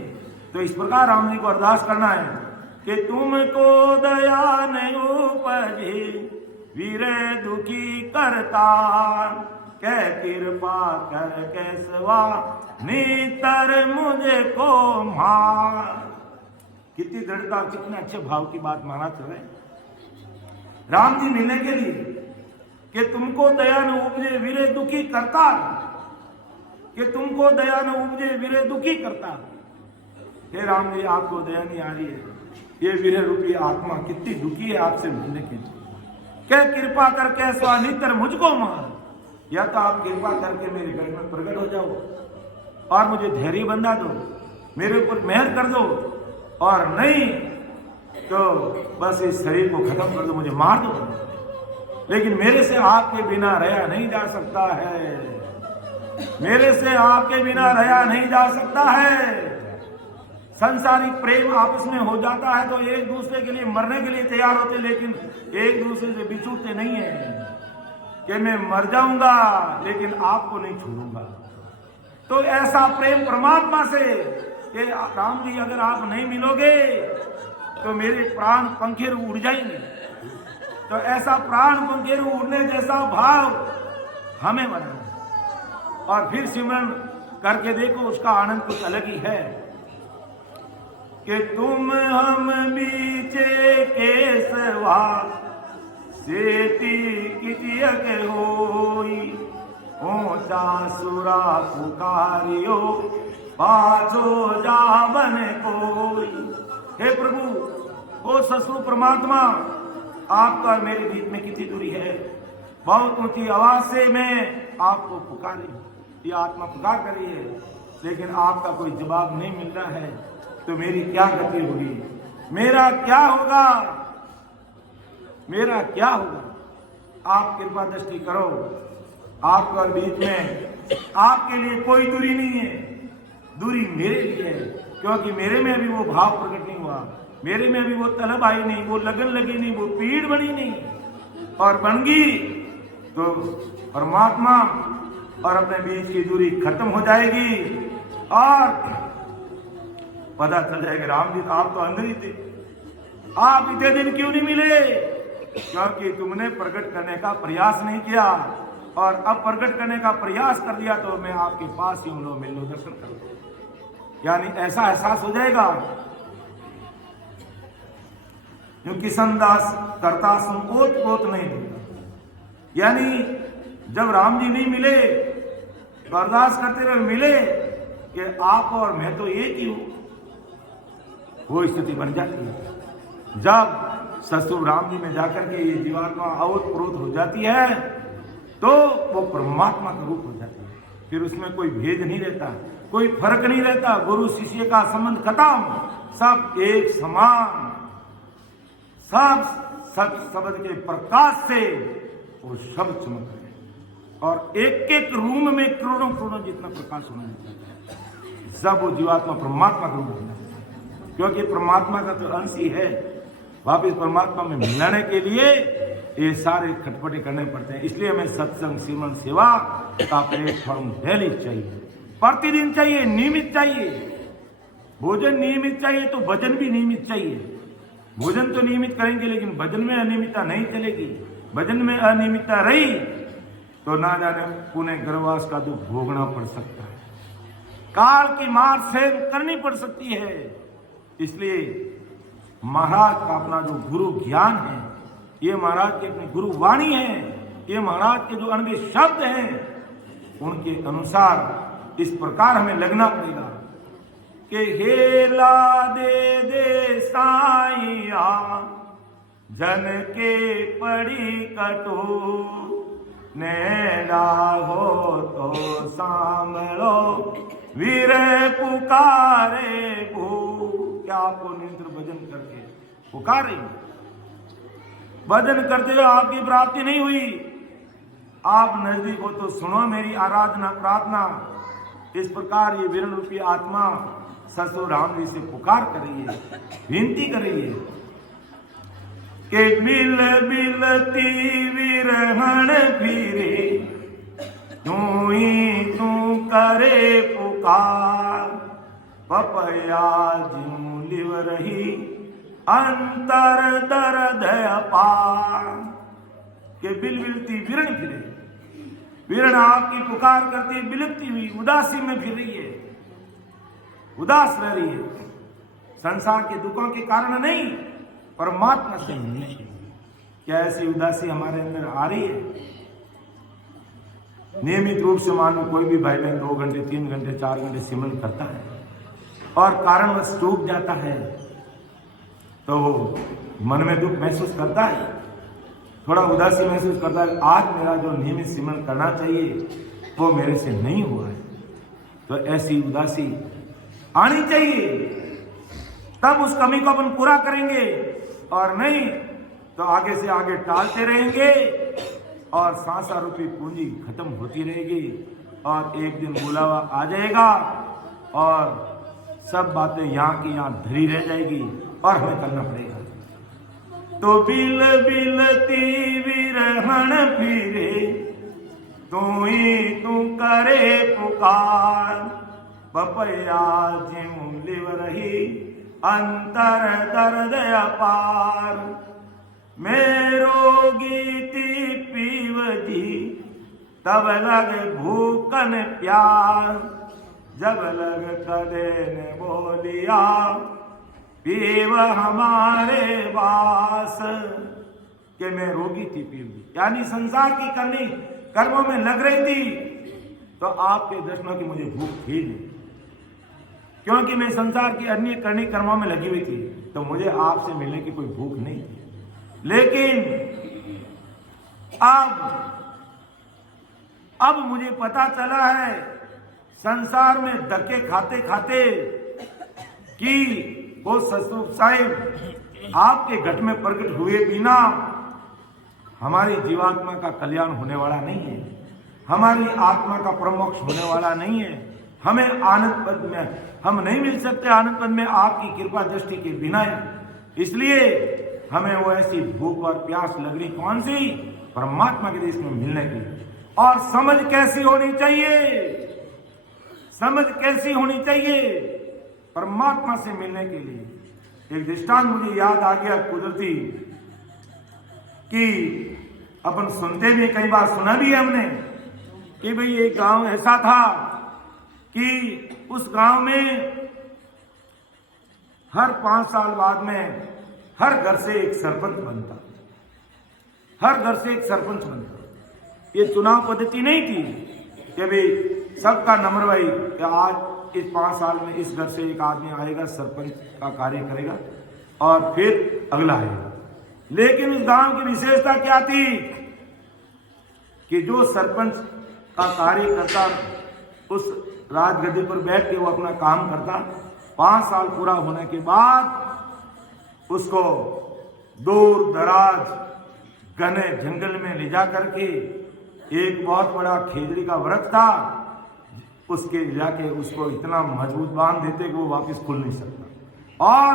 तो इस प्रकार राम जी को अरदास करना है कि तुमको दया नहीं उपजे वीर दुखी करता, कै कृपा कर कैसवा नीतर मुझे को मार। कितनी दृढ़ता, कितने अच्छे भाव की बात महाराज कर रहे हैं राम जी मिलने के लिए कि तुमको दया न उपजे वीरे दुखी करता, कि तुमको दया न उपजे वीरे दुखी करता। हे राम जी आपको दया नहीं आ रही है, ये वीर रूपी आत्मा कितनी दुखी है आपसे मिलने के लिए। क्या कृपा करके स्वानितर मुझको मार, या तो आप कृपा करके मेरे घर में प्रकट हो जाओ और मुझे धैर्य बंधा दो, मेरे ऊपर मेहर कर दो, और नहीं तो बस इस शरीर को खत्म कर दो, मुझे मार दो। लेकिन मेरे से आपके बिना रहा नहीं जा सकता है, मेरे से आपके बिना रहा नहीं जा सकता है। संसारिक प्रेम आपस में हो जाता है तो एक दूसरे के लिए मरने के लिए तैयार होते, लेकिन एक दूसरे से बिछुड़ते नहीं है कि मैं मर जाऊंगा लेकिन आपको नहीं छोड़ूंगा। तो ऐसा प्रेम परमात्मा से कि राम जी अगर आप नहीं मिलोगे तो मेरे प्राण पंखेरु उड़ जाएंगे। तो ऐसा प्राण पंखेरु उड़ने जैसा भाव हमें बनाना और फिर सिमरन करके देखो, उसका आनंद कुछ अलग ही है कि तुम हम बीचे केसवा सेती कितियक होई, ऊंचा सुरा पुकारियो पाछो जावन कोई। हे प्रभु, ओ ससुर परमात्मा, आपका और मेरे बीच में कितनी दूरी है। बहुत ऊंची आवाज से मैं आपको पुकारी, ये आत्मा पुकार कर रही है, लेकिन आपका कोई जवाब नहीं मिल रहा है, तो मेरी क्या गति होगी, मेरा क्या होगा, मेरा क्या होगा। आप कृपा दृष्टि करो, आपके और बीच में आपके लिए कोई दूरी नहीं है, दूरी मेरे लिए है, क्योंकि मेरे में अभी वो भाव प्रकट नहीं हुआ, मेरे में अभी वो तलब आई नहीं, वो लगन लगी नहीं, वो पीड़ बनी नहीं, और बन गई तो परमात्मा और अपने बीच की दूरी खत्म हो जाएगी और पता चल जाएगा राम जी आप तो अंदर ही थे, आप इतने दिन क्यों नहीं मिले, क्योंकि तुमने प्रकट करने का प्रयास नहीं किया, और अब प्रकट करने का प्रयास कर दिया तो मैं आपके पास ही लो, मिल लो, दर्शन कर लो। यानी ऐसा एहसास हो जाएगा जो किशन दास करता संकोच पोत नहीं होता। यानी जब राम जी नहीं मिले तो अरदास करते रहे मिले कि आप और मैं तो एक ही हूं, वो स्थिति बन जाती है। जब ससुर राम जी में जाकर के ये जीवात्मा अवोत हो जाती है तो वो परमात्मा का रूप हो जाती है, फिर उसमें कोई भेद नहीं रहता, कोई फर्क नहीं रहता, गुरु शिष्य का संबंध खत्म, सब एक समान, सब शब्द के प्रकाश से वो शब्द चमक रहे और एक एक रूम में करोड़ों करोड़ों जितना प्रकाश होना चाहिए, सब वो जीवात्मा परमात्मा का रूप होना चाहिए, क्योंकि परमात्मा का तो अंश ही है। वापिस परमात्मा में मिलाने के लिए ये सारे खटपटे करने पड़ते हैं। इसलिए हमें सत्संग सिमरन सेवा का प्लेटफॉर्म डेली चाहिए, प्रतिदिन चाहिए, नियमित चाहिए। भोजन नियमित चाहिए तो भजन भी नियमित चाहिए। भोजन तो नियमित करेंगे लेकिन भजन में अनियमितता नहीं चलेगी। भजन में अनियमितता रही तो ना जाने पुणे गर्भवास का दुख भोगना पड़ सकता है, काल की मार सहन करनी पड़ सकती है। इसलिए महाराज का अपना जो गुरु ज्ञान है, ये महाराज के अपनी गुरु वाणी है, ये महाराज के जो अनबे शब्द हैं, उनके अनुसार इस प्रकार हमें लगना पड़ेगा कि हेला दे दे साईया जन के पड़ी कटो नेड़ा हो तो सांभलो वीर पुकारे भू। क्या आपको निरंतर भजन करके पुकारे, भजन करते हुए आपकी प्राप्ति नहीं हुई, आप नजदीक हो तो सुनो मेरी आराधना प्रार्थना। इस प्रकार ये विरण रूपी आत्मा ससुर राम जी से पुकार कर रही है, विनती कर रही है कि बिल बिलती विरहण फिरे तू ही तू करे पुकार पपया ज्यों लिव रही अंतर दर्द अपार। के बिल बिलती विरण फिरे, विरण आपकी पुकार करती बिलकती हुई उदासी में फिर रही है, उदास रह रही है, संसार के दुखों के कारण नहीं, परमात्मा से मिलने के लिए। क्या ऐसी उदासी हमारे अंदर आ रही है? नियमित रूप से मानो कोई भी भाई बहन 2 घंटे 3 घंटे 4 घंटे सिमरन करता है और कारणवश चूक जाता है तो मन में दुख महसूस करता है, थोड़ा उदासी महसूस करता है, आज मेरा जो नियमित सिमरन करना चाहिए वो मेरे से नहीं हुआ है। तो ऐसी उदासी आनी चाहिए, तब उस कमी को अपन पूरा करेंगे, और नहीं तो आगे से आगे टालते रहेंगे और सांसा रूपी पूंजी खत्म होती रहेगी और एक दिन बुलावा आ जाएगा और सब बातें यहाँ की यहाँ धरी रह जाएगी और हमें करना पड़ेगा। तो बिल बिलती विरहण फिरे तू ही तू करे पुकार पपया ज्यों लिव रही अंतर दर्द अपार। मेरो गीती पीव जी तब लग भूकन प्यार जब लग कदे ने बोलिया पीव हमारे वास। के मैं रोगी थी पीव, यानी संसार की करनी कर्मों में लग रही थी तो आपके दर्शनों की मुझे भूख थी नहीं, क्योंकि मैं संसार की अन्य करनी कर्मों में लगी हुई थी तो मुझे आपसे मिलने की कोई भूख नहीं थी। लेकिन अब मुझे पता चला है संसार में धक्के खाते खाते कि वो सतरूप साहिब आपके घट में प्रकट हुए बिना हमारी जीवात्मा का कल्याण होने वाला नहीं है, हमारी आत्मा का प्रमोक्ष होने वाला नहीं है। हमें आनंद पद में हम नहीं मिल सकते, आनंद पद में आपकी कृपा दृष्टि के बिना है। इसलिए हमें वो ऐसी भूख और प्यास लग रही, कौन सी? परमात्मा के देश में मिलने की। और समझ कैसी होनी चाहिए? समझ कैसी होनी चाहिए? परमात्मा से मिलने के लिए एक दृष्टांत मुझे याद आ गया कुदरती, कि अपन सुनते भी, कई बार सुना भी है हमने, कि भाई एक गांव ऐसा था कि उस गांव में हर 5 साल बाद में हर घर से एक सरपंच बनता, हर घर से एक सरपंच बनता। ये चुनाव पद्धति नहीं थी कि भाई सबका नंबर भाई कि आज इस 5 साल में इस घर से एक आदमी आएगा, सरपंच का कार्य करेगा और फिर अगला आएगा। लेकिन उस गांव की विशेषता क्या थी कि जो सरपंच का कार्य करता, उस राजगद्दी पर बैठ के वो अपना काम करता, 5 साल पूरा होने के बाद उसको दूर दराज घने जंगल में ले जा करके एक बहुत बड़ा खेजड़ी का वृक्ष था, उसके जाके उसको इतना मजबूत बांध देते कि वो वापस खुल नहीं सकता, और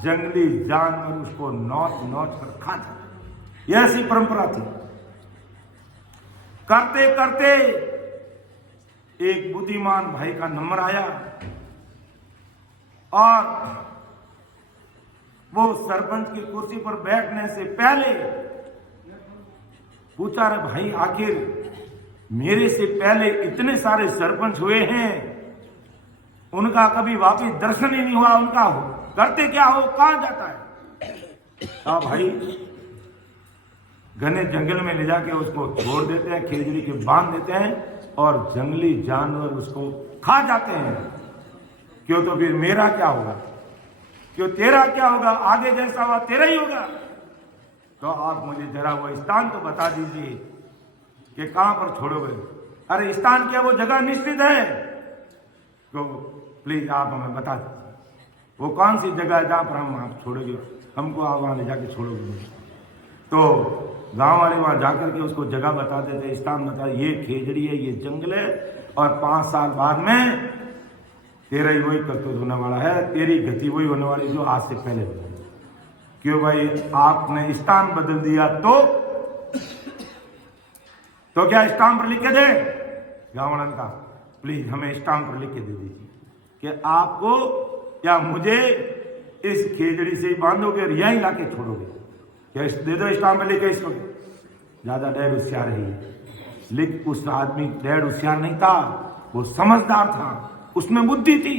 जंगली जानवर उसको नोच नोच कर खा जाते। यह ऐसी परंपरा थी। करते करते एक बुद्धिमान भाई का नंबर आया और वो सरपंच की कुर्सी पर बैठने से पहले पूछा, रे भाई आखिर मेरे से पहले इतने सारे सरपंच हुए हैं, उनका कभी वापिस दर्शन ही नहीं हुआ, उनका हो करते क्या हो, कहां जाता है? हाँ भाई, घने जंगल में ले जाके उसको छोड़ देते हैं, खेजड़ी के बांध देते हैं और जंगली जानवर उसको खा जाते हैं। क्यों? तो फिर मेरा क्या होगा? क्यों तेरा क्या होगा? आगे जैसा हुआ तेरा ही होगा। तो आप मुझे जरा वो स्थान तो बता दीजिए कि कहां पर छोड़ोगे? अरे स्थान क्या, वो जगह निश्चित है, तो प्लीज आप हमें बता दीजिए वो कौन सी जगह है जहां पर हम आप छोड़ोगे, हमको आप वहां ले जाके छोड़ोगे। तो गांव वाले वहां जाकर के उसको जगह बता देते, स्थान बता, ये खेजड़ी है, ये जंगल है, और 5 साल बाद में तेरा ही वही करतूत होने वाला है, तेरी गति वही होने वाली जो आज से पहले हुई। क्यों भाई? आपने स्थान बदल दिया तो क्या स्टाम्प पर लिख के दे? गांव वाले का प्लीज हमें स्टाम्प पर लिख के दे दीजिए कि आपको या मुझे इस खेजड़ी से ही बांधोगे और यहीं लाके छोड़ोगे। क्या दे दो स्टाम्प लिख के इसको। ज्यादा डैड होशियार है, लेकिन उस आदमी डैड होशियार नहीं था, वो समझदार था, उसमें बुद्धि थी,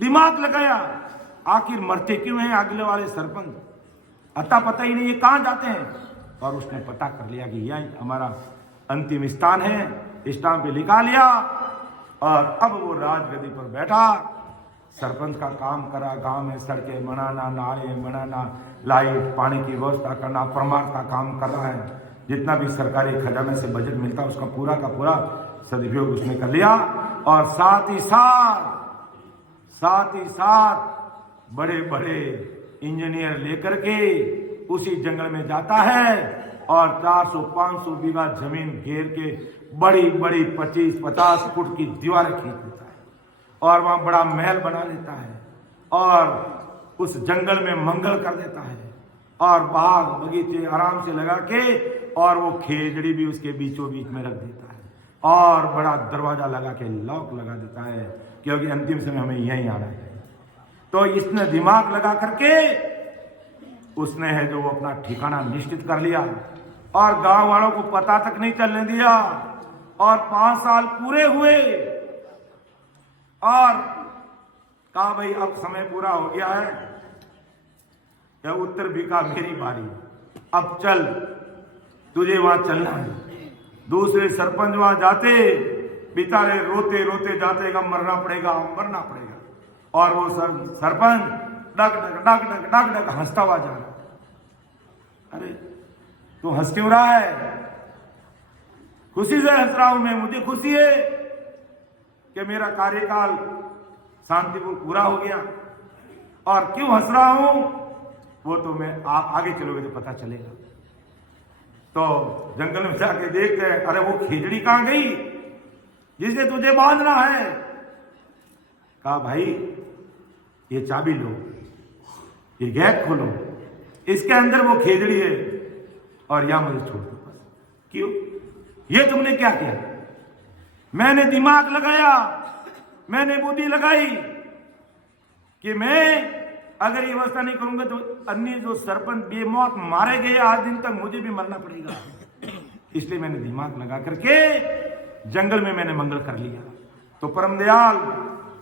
दिमाग लगाया। आखिर मरते क्यों हैं अगले वाले सरपंच? अता पता ही नहीं ये कहां जाते हैं, और उसने पता कर लिया कि यही हमारा अंतिम स्थान है। स्टाम्प पे लिखा लिया और अब वो राजगद्दी पर बैठा, सरपंच का काम करा, गांव में सड़कें बनाना, नाले बनाना, लाइट पानी की व्यवस्था करना, प्रमाण का काम कर रहा है। जितना भी सरकारी खजाने से बजट मिलता उसका पूरा का पूरा सदुपयोग उसने कर लिया। और साथ ही साथ बड़े बड़े इंजीनियर लेकर के उसी जंगल में जाता है और 400-500 बीघा जमीन घेर के बड़ी बड़ी 25-50 फुट की दीवारें खींच देता है और वहां बड़ा महल बना लेता है और उस जंगल में मंगल कर देता है और बाग बगीचे आराम से लगा के और वो खेजड़ी भी उसके बीचों बीच में रख देता है और बड़ा दरवाजा लगा के लॉक लगा देता है, क्योंकि अंतिम समय हमें यहीं आना है। तो इसने दिमाग लगा करके उसने है जो वो अपना ठिकाना निश्चित कर लिया और गांव वालों को पता तक नहीं चलने दिया। और 5 साल पूरे हुए और कहा भाई अब समय पूरा हो गया है, या उत्तर भी कहा मेरी बारी, अब चल तुझे वहां चलना है। दूसरे सरपंच वहां जाते बेचारे रोते रोते जाते, का मरना पड़ेगा मरना पड़ेगा, और वो सरपंच डग डग डग डग डग डग हंसता हुआ जा रहा। अरे तू हंस क्यों रहा है? खुशी से हंस रहा हूं मैं, मुझे खुशी है। कि मेरा कार्यकाल शांतिपूर्ण पूरा हो गया। और क्यों हंस रहा हूं वो तो मैं आप आगे चलोगे तो पता चलेगा। तो जंगल में जाके देखते हैं, अरे वो खिचड़ी कहां गई जिसे तुझे बांधना है। कहा भाई ये चाबी लो, ये गैप खोलो, इसके अंदर वो खेजड़ी है और यहां मुझे छोड़ दो बस। क्यों? ये तुमने क्या किया? मैंने दिमाग लगाया, मैंने बुद्धि लगाई कि मैं अगर ये व्यवस्था नहीं करूंगा तो अन्य जो सरपंच बेमौत मारे गए आज दिन तक मुझे भी मरना पड़ेगा। इसलिए मैंने दिमाग लगा करके जंगल में मैंने मंगल कर लिया। तो परम दयाल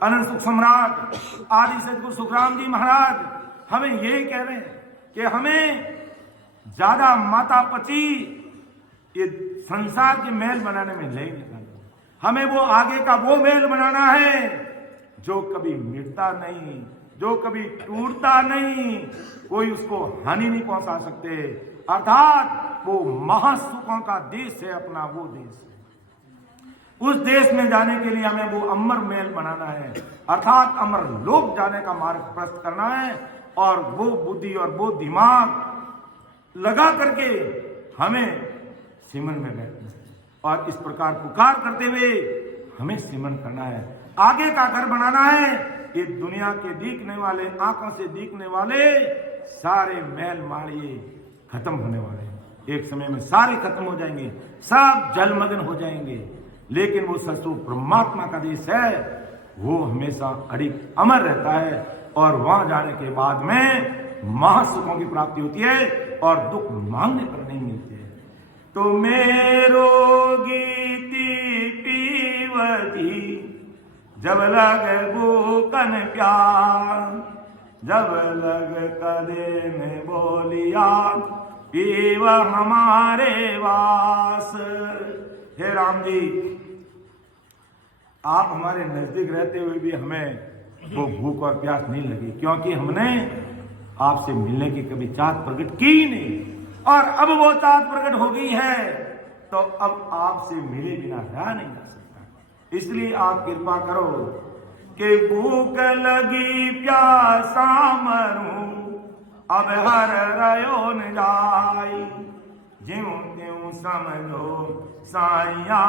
अनंत सुख सम्राट आदि सदगुरु सुखराम जी महाराज हमें यही कह रहे हैं कि हमें ज्यादा माता पची ये संसार के महल बनाने में नहीं, हमें वो आगे का वो महल बनाना है जो कभी मिटता नहीं, जो कभी टूटता नहीं, कोई उसको हानि नहीं पहुंचा सकते। अर्थात वो महासुखों का देश है अपना, वो देश है। उस देश में जाने के लिए हमें वो अमर महल बनाना है, अर्थात अमर लोक जाने का मार्ग प्रशस्त करना है। और वो बुद्धि और वो दिमाग लगा करके हमें सिमरन में बैठना है और इस प्रकार पुकार करते हुए हमें सिमरन करना है। आगे का घर बनाना है। ये दुनिया के दिखने वाले, आंखों से दिखने वाले सारे महल माड़िए खत्म होने वाले हैं। एक समय में सारे खत्म हो जाएंगे, सब जलमग्न हो जाएंगे। लेकिन वो सचरूप परमात्मा का देश है, वो हमेशा अडिग अमर रहता है और वहां जाने के बाद में महासुखों की प्राप्ति होती है और दुख मांगने पर नहीं मिलते। तो मेरो गीती पीवती जब लग भूकन प्यार, जब लग कदे में बोलिया पीव हमारे वास। हे राम जी, आप हमारे नजदीक रहते हुए भी हमें वो भूख और प्यास नहीं लगी, क्योंकि हमने आपसे मिलने की कभी चाहत प्रकट की ही नहीं। और अब वो चाहत प्रकट हो गई है तो अब आपसे मिले बिना रहा नहीं जा सकता। इसलिए आप कृपा करो कि भूख लगी प्यासा मरूं, अब हर रयो न जाई, ज्यों त्यों समझो साइया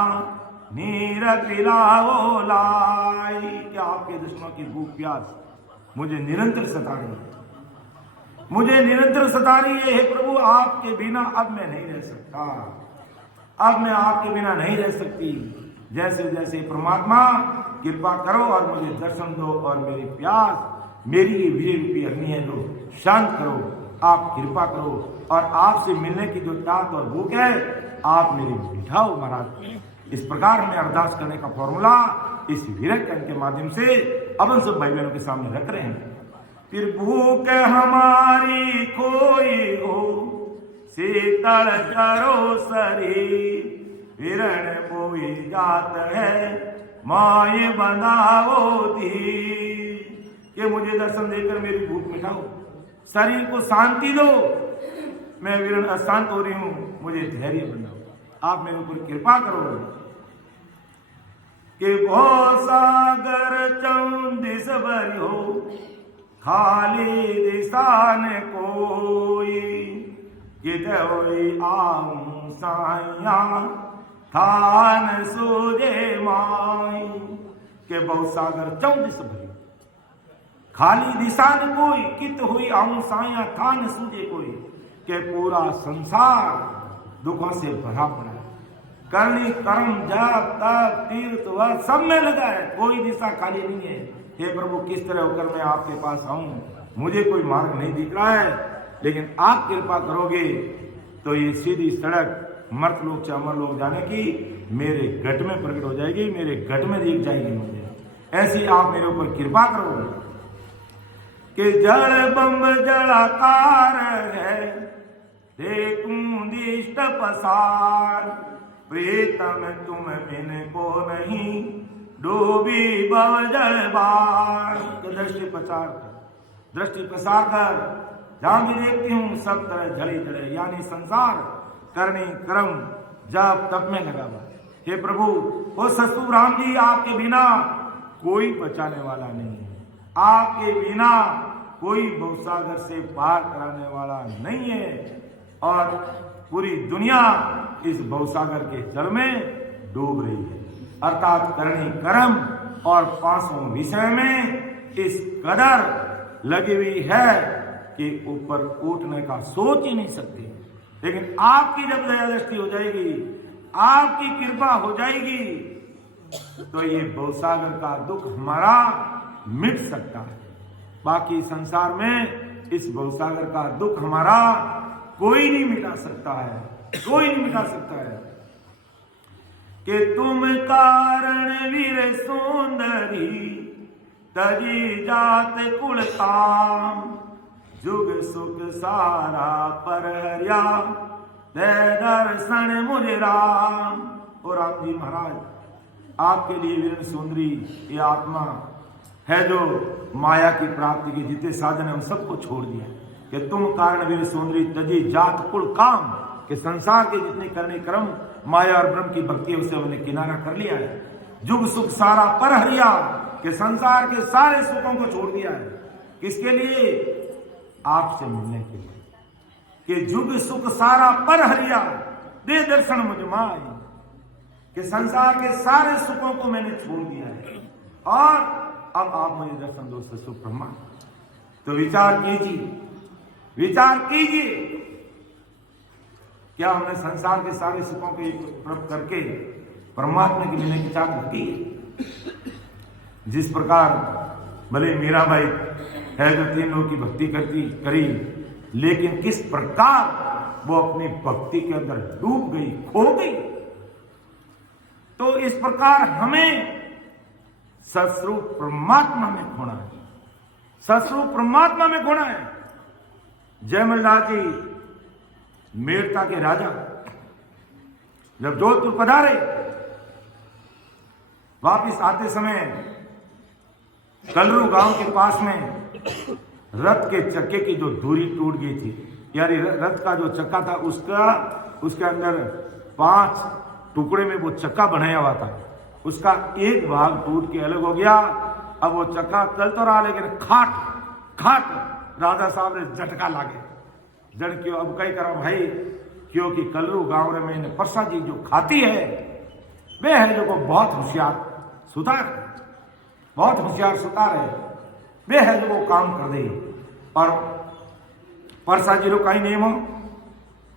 नीर पिलाओ लाई। क्या आपके दुश्मनों की भूख प्यास मुझे निरंतर सता रही है, मुझे निरंतर सता रही है। हे प्रभु, आपके बिना अब मैं नहीं रह सकता, अब मैं आपके बिना नहीं रह सकती। जैसे जैसे परमात्मा कृपा करो और मुझे दर्शन दो और मेरी प्यास, मेरी ये वीर रूपी अग्नि है जो शांत करो, आप कृपा करो। और आपसे मिलने की जो चाहत और भूख है आप मेरी मिठाओ महाराज। इस प्रकार हमें अरदास करने का फॉर्मूला इस विरह के माध्यम से अपन सब भाई बहनों के सामने रख रहे हैं। फिर भूख हमारी कोई हो, शीतल करो शरीर, विरण बोई जात है माए बनाओ धीर। कि मुझे दर्शन देकर मेरी भूख मिटाओ, शरीर को शांति दो, मैं विरण अशांत हो रही हूं, मुझे धैर्य बनाओ। आप मेरे ऊपर कृपा करो कि भो सागर चौंदिस भरी हो, खाली दिशा न कोई, कितोई आऊं साइया थान सूझे माई। के बहु सागर चौंदिस भरी, खाली दिशा न कोई, कित हुई आऊं साइया थान सूझे कोई। के पूरा संसार दुखों से भरा पड़ा है, करनी कर्म जप तप तीर्थ वर्ष सब में लगा है, कोई दिशा खाली नहीं है। हे प्रभु, किस तरह होकर मैं आपके पास आऊं, मुझे कोई मार्ग नहीं दिख रहा है, लेकिन आप कृपा करोगे तो ये सीधी सड़क मर्त लोक से अमर लोक जाने की मेरे घट में प्रकट हो जाएगी, मेरे घट में दिख जाएगी मुझे। ऐसी आप मेरे ऊपर कृपा करोगे कि जड़ बम्ब जड़ाकार है, देखूं दिष्ट पसार, प्रीतम तुम बिन को नहीं, डूबी बवजल बार। दृष्टि प्रसार कर, दृष्टि प्रसार कर, जहां भी देखती हूं सब तरह जड़े जड़े, यानी संसार करनी कर्म जब तप में लगा हुआ, हे प्रभु, ओ ससुर राम जी, आपके बिना कोई बचाने वाला नहीं है, आपके बिना कोई भवसागर से पार कराने वाला नहीं है, और पूरी दुनिया इस भवसागर के जल में डूब रही है। अर्थात करनी कर्म और पांचों विषय में इस कदर लगी हुई है कि ऊपर उठने का सोच ही नहीं सकती। लेकिन आपकी जब दया दृष्टि हो जाएगी, आपकी कृपा हो जाएगी, तो ये भवसागर का दुख हमारा मिट सकता है। बाकी संसार में इस भवसागर का दुख हमारा कोई नहीं मिटा सकता है, कोई नहीं मिटा सकता है। कि तुम कारण वीर सुंदरी, तजी जात कुल काम, जुग सुख सारा पर हरिया, दे दर्शन मुझे राम। और राम जी महाराज, आपके लिए वीर सुंदरी ये आत्मा है जो माया की प्राप्ति के जितने साधन है उन सबको छोड़ दिया। कि तुम कारण वीर सुंदरी, तजी जात कुल काम, कि संसार के जितने करने क्रम माया और ब्रह्म की भक्ति उसे उन्होंने किनारा कर लिया है। जुग सुख सारा पर हरिया, कि संसार के सारे सुखों को छोड़ दिया है। किसके लिए? आपसे मिलने के लिए। कि जुग सुख सारा पर हरिया, दे दर्शन मुझ माय, कि संसार के सारे सुखों को मैंने छोड़ दिया है और अब आप मुझे दर्शन दो ससुर ब्रह्मा। तो विचार कीजिए, विचार कीजिए, क्या हमने संसार के सारे सुखों को प्राप्त करके परमात्मा की मिलने की चाहत की? जिस प्रकार भले मीराबाई है जो 3 लोगों की भक्ति करी, लेकिन किस प्रकार वो अपनी भक्ति के अंदर डूब गई, खो गई। तो इस प्रकार हमें सस्वरूप परमात्मा में खोना है, सस्वरूप परमात्मा में खोना है। जयमलदास जी मेड़ता के राजा जब जोधपुर पधारे, वापिस आते समय कलरू गांव के पास में रथ के चक्के की जो धुरी टूट गई थी, यानी रथ का जो चक्का था उसके अंदर 5 टुकड़े में वो चक्का बनाया हुआ था, उसका एक भाग टूट के अलग हो गया। अब वो चक्का चल तो रहा, लेकिन खाट राजा साहब ने झटका लागे। जड़ क्यों? अब कई करा भाई, क्योंकि कलरू गांव में इन्हें परसा जी जो खाती है वे है जो को बहुत होशियार सुतार, बहुत होशियार सुतार है, वे है जो वो काम कर दे। और परसा जी लोग कहीं नियम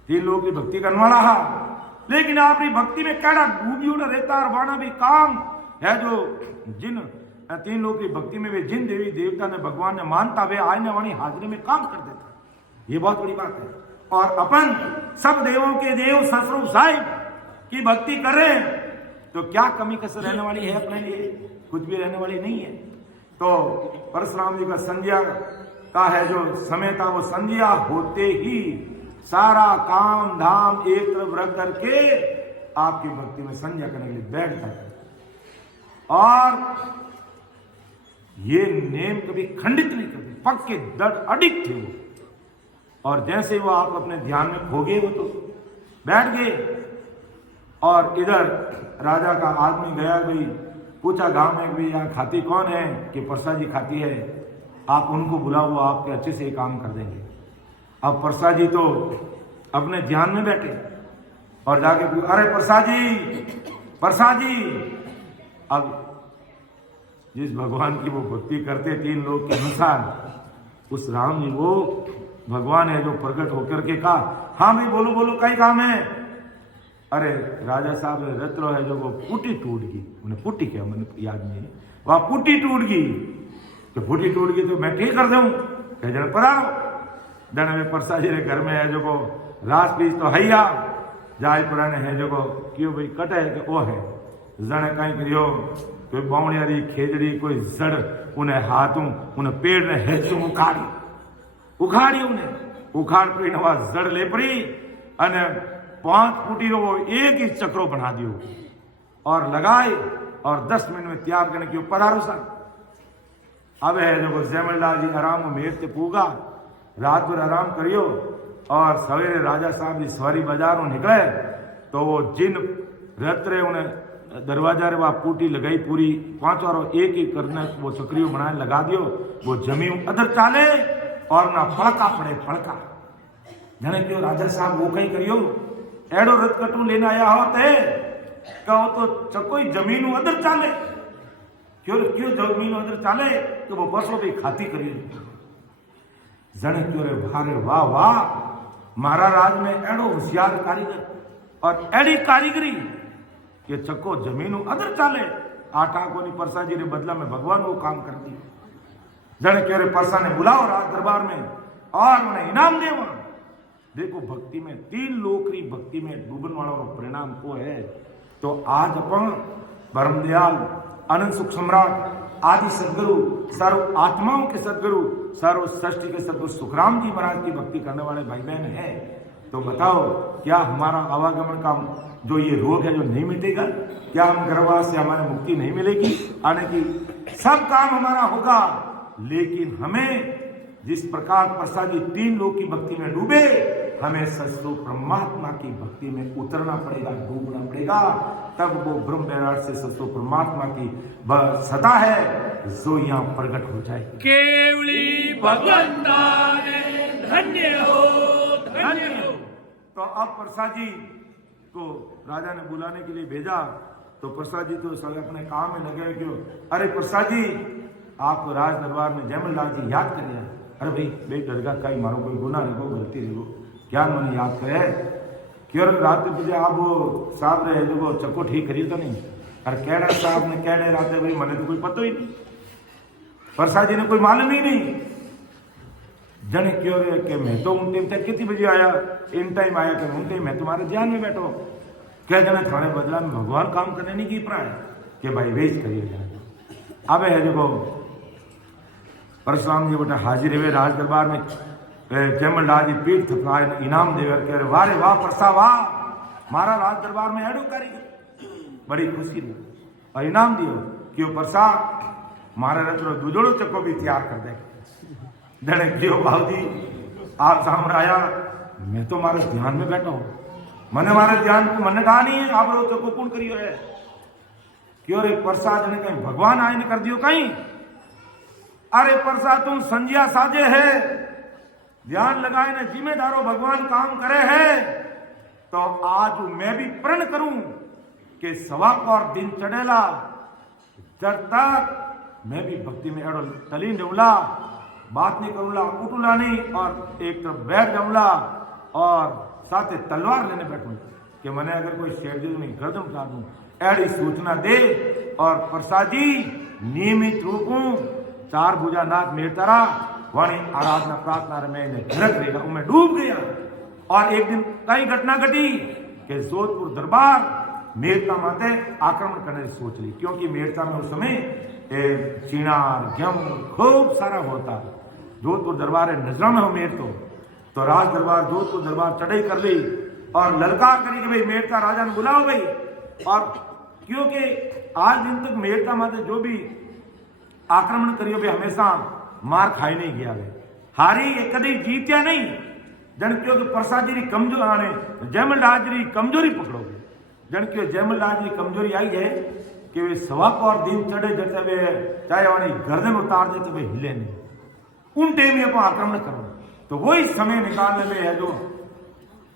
3 लोगों की भक्ति करने वाला है, लेकिन आपकी भक्ति में कहना डूबी उड़ा रहता और वाना भी काम है जो जिन 3 लोगों की भक्ति में वे जिन देवी देवता ने भगवान ने मानता वे आने वाली हाजिरी में काम कर देता। ये बहुत बड़ी बात है। और अपन सब देवों के देव ससुर साहिब की भक्ति कर रहे हैं, तो क्या कमी कसर रहने वाली है अपने लिए? कुछ भी रहने वाली नहीं है। तो परशुराम जी का संध्या का है जो समय था, वो संध्या होते ही सारा काम धाम एक तरफ रख करके आपकी भक्ति में संध्या करने के लिए बैठ जाते, और ये नेम कभी खंडित नहीं करते, पक्के दृढ़ अडिग थे वो। और जैसे वो आप अपने ध्यान में खो गए, वो तो बैठ गए। और इधर राजा का आदमी गया, भाई पूछा गांव में भी यहाँ खाती कौन है? कि परसा जी खाती है, आप उनको बुलाओ, वो आपके अच्छे से काम कर देंगे। अब परसा जी तो अपने ध्यान में बैठे और जाके अरे परसा जी, परसा जी। अब जिस भगवान की वो भक्ति करते 3 लोग के अनुसार, उस राम जी वो भगवान है जो प्रकट होकर के कहा, हाँ भाई बोलो बोलो, कई काम है। अरे राजा साहब रत्रो है जो वो पुटी टूट गई, उन्हें पुटी क्या मैंने याद नहीं, वह पुटी टूट गई। तो पुटी टूट गई तो मैं ठीक कर दूं, कह जन पर आओ। जन में परसा जी घर में है जो को रास पीस तो हैया जाय पुराने है जो को क्यों भाई कटे है कि वो है जन कहीं करियो, कोई बावणियारी खेजड़ी कोई जड़ उन्हें हाथों उन्हें पेड़ ने हेचू उखाड़ी उन्हें उखाड़ पड़ी नवा जड़ ले पड़ी अने 5 फूटी वो एक ही चक्रो बना दियो और लगाए और 10 मिनट में तैयार करने की पधारो सा। अब है जो जयमलदास जी आराम मेर से पूगा, रात भर आराम करियो और सवेरे राजा साहब जी सवारी बाजारों निकले तो वो जिन रत रे उन्हें दरवाजा रे वह पूटी लगाई पूरी 5 और एक करने वो चक्रियों बनाए लगा दियो, वो जमीन अदर चाले और ना फड़का पड़े फड़का। जने क्यों राजा साहब वो कहीं करियो एडो रथ कटू लेने आया होते कहो तो चकोई जमीन अदर चाले, क्यों क्यों जमीन अदर चाले तो वो बसों भी खाती करियो। जने क्यों रे भारे वाह वाह मारा राज में एडो होशियार कारीगर और एडी कारीगरी कि चक्को जमीन अदर चाले। आटा को नहीं परसा जी ने बदला में भगवान वो काम कर दी। जने क्यों रे परसा ने बुलाओ राज दरबार में और उन्हें इनाम देवा। देखो भक्ति में 3 लोकरी भक्ति में डूबन वालों का परिणाम को है। तो आज अपन ब्रह्मदयाल अनंत सुख सम्राट आदि सदगुरु सर्व आत्माओं के सदगुरु सर्व सृष्टि के सदगुरु सुखराम जी महाराज की भक्ति करने वाले भाई बहन हैं। तो बताओ क्या हमारा आवागमन का जो ये रोग है जो नहीं मिटेगा? क्या हम गर्भवास से हमारे मुक्ति नहीं मिलेगी आने की? सब काम हमारा होगा, लेकिन हमें जिस प्रकार प्रसाद जी 3 लोग की भक्ति में डूबे, हमें सचो परमात्मा की भक्ति में उतरना पड़ेगा, डूबना पड़ेगा। तब वो ब्रह्म बैराट से सचो परमात्मा की सता है जो यहाँ प्रकट हो जाए। केवली भगवंता ने धन्य हो, धन्य हो। तो अब प्रसाद जी को राजा ने बुलाने के लिए भेजा। तो प्रसाद जी तो सब अपने काम में लगे क्यों? अरे प्रसाद जी आपको राज दरबार में जयमल लाल जी याद कर लिया। अरे भाई दरगाह का ही मारो कोई गुना रहो गलती रहो क्या मैंने याद करे क्यों रात बजे आप वो साहब रहे जो चक्को ठीक करी तो नहीं। अरे कहना साहब ने कहने रात भाई मैंने तो कोई पता ही नहीं, प्रसाद जी ने कोई मालूम ही नहीं। जने क्यों रे कि मैं तो उन टाइम तक कितनी बजे आया, इन टाइम आया कि उन टाइम मैं तुम्हारे ध्यान में बैठो। क्या जने थाने बदला में भगवान काम करने नहीं की प्राय कि भाई वेज करिए। अब है देखो परशुराम जी बेटा हाजिर हुए राज दरबार में जयमल लाल जी पीठ थपड़ाए इनाम देकर कह रहे वाह रे वाह परसा वाह मारा राज दरबार में एडो कारीगर। बड़ी खुशी हुई और इनाम दियो क्यों परसा मारा रचो दुजोड़ो चक्को भी तैयार कर दे। जने क्यों भाव जी आप सामने आया, मैं तो मारे ध्यान में बैठा हूं, मैंने मारे ध्यान को मैंने कहा नहीं है आप रो चक्को कौन करियो है क्यों रे परसा जने कहीं भगवान आए ने कर दियो कहीं। अरे परसा तुम संज्ञा साजे है, ध्यान लगाए ने जिम्मेदारो भगवान काम करे है। तो आज मैं भी प्रण करूं कि सवा और दिन चढ़ेला जब तक मैं भी भक्ति में अड़ो तलीन जाऊंला, बात नहीं करूंला, उठूला नहीं और एक तरफ बैठ जाऊंला और साथ तलवार लेने बैठूं कि मैंने अगर कोई शेर दे नहीं गर्दन उठा दूं। ऐसी सूचना दे और प्रसाद जी नियमित रूप हूं 4 भुजा नाथ मेरतारा वाणी आराधना प्रार्थना में झलक रहेगा मैं डूब गया। और एक दिन कई घटना घटी कि जोधपुर दरबार मेरता माते आक्रमण करने की सोच ली, क्योंकि मेरता में उस समय चिनार जम खूब सारा होता। जोधपुर दरबार नजरा में हो मेर तो राज दरबार जोधपुर दरबार चढ़ाई कर ली और ललकार करी कि भाई मेरता राजा ने बुलाओ भाई। और क्योंकि आज दिन तक मेरता माते जो भी आक्रमण करियो भाई हमेशा मार खाई नहीं गया वे, हारी एक कभी जीत्या नहीं। जन क्योंकि प्रसाद जी कमजोर आने जयमल लाल जी कमजोरी पकड़ोगे। जन क्यों जयमल लाल जी कमजोरी आई है कि वे सवा और दिन चढ़े जैसे वे चाहे वाणी गर्दन उतार दे तो वे हिले नहीं, उन टाइम में आक्रमण करो। तो वही समय निकालने में है जो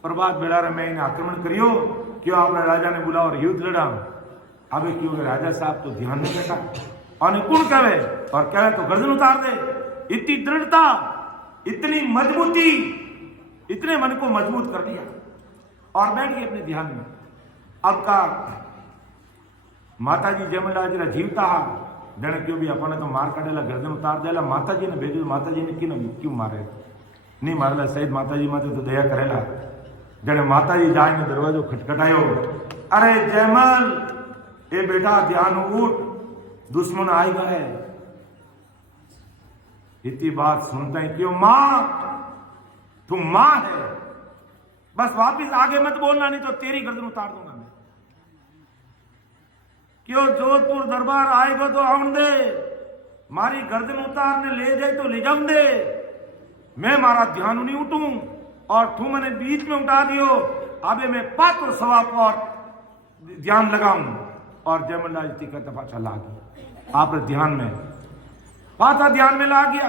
प्रभात बेड़ा में इन्हें आक्रमण करियो क्यों आपने राजा ने बुला और युद्ध लड़ा। अब क्यों राजा साहब तो ध्यान में बैठा और कौन कहे और कहे तो गर्दन उतार दे। इतनी दृढ़ता इतनी मजबूती इतने मन को मजबूत कर दिया और बैठ गए अपने ध्यान में। अब का माता जी जयमल लाल जी जीवता जने क्यों भी अपने तो मार काटेला गर्दन उतार देला। माता जी ने भेजू, माता जी ने क्यों मारे नहीं मारेला सहित माता जी माते तो दया करेला। जने माता जी जाए ने दरवाजो खटखटायो, अरे जयमल ए बेटा ध्यान उठ दुश्मन आएगा है। इतनी बात सुनते हैं क्यों मां तुम मां है, बस वापिस आगे मत बोलना नहीं तो तेरी गर्दन उतार दूंगा मैं। क्यों जोधपुर दरबार आएगा तो आउन दे, मारी गर्दन उतारने ले जाए तो ले जाऊं दे। मैं मारा ध्यान नहीं उठूं और तू मैंने बीच में उठा दियो। अबे मैं पात्र सवा पर ध्यान लगाऊं और जयमंडा जी का पाछा ला गया आप ध्यान में पाछा ध्यान में ला गया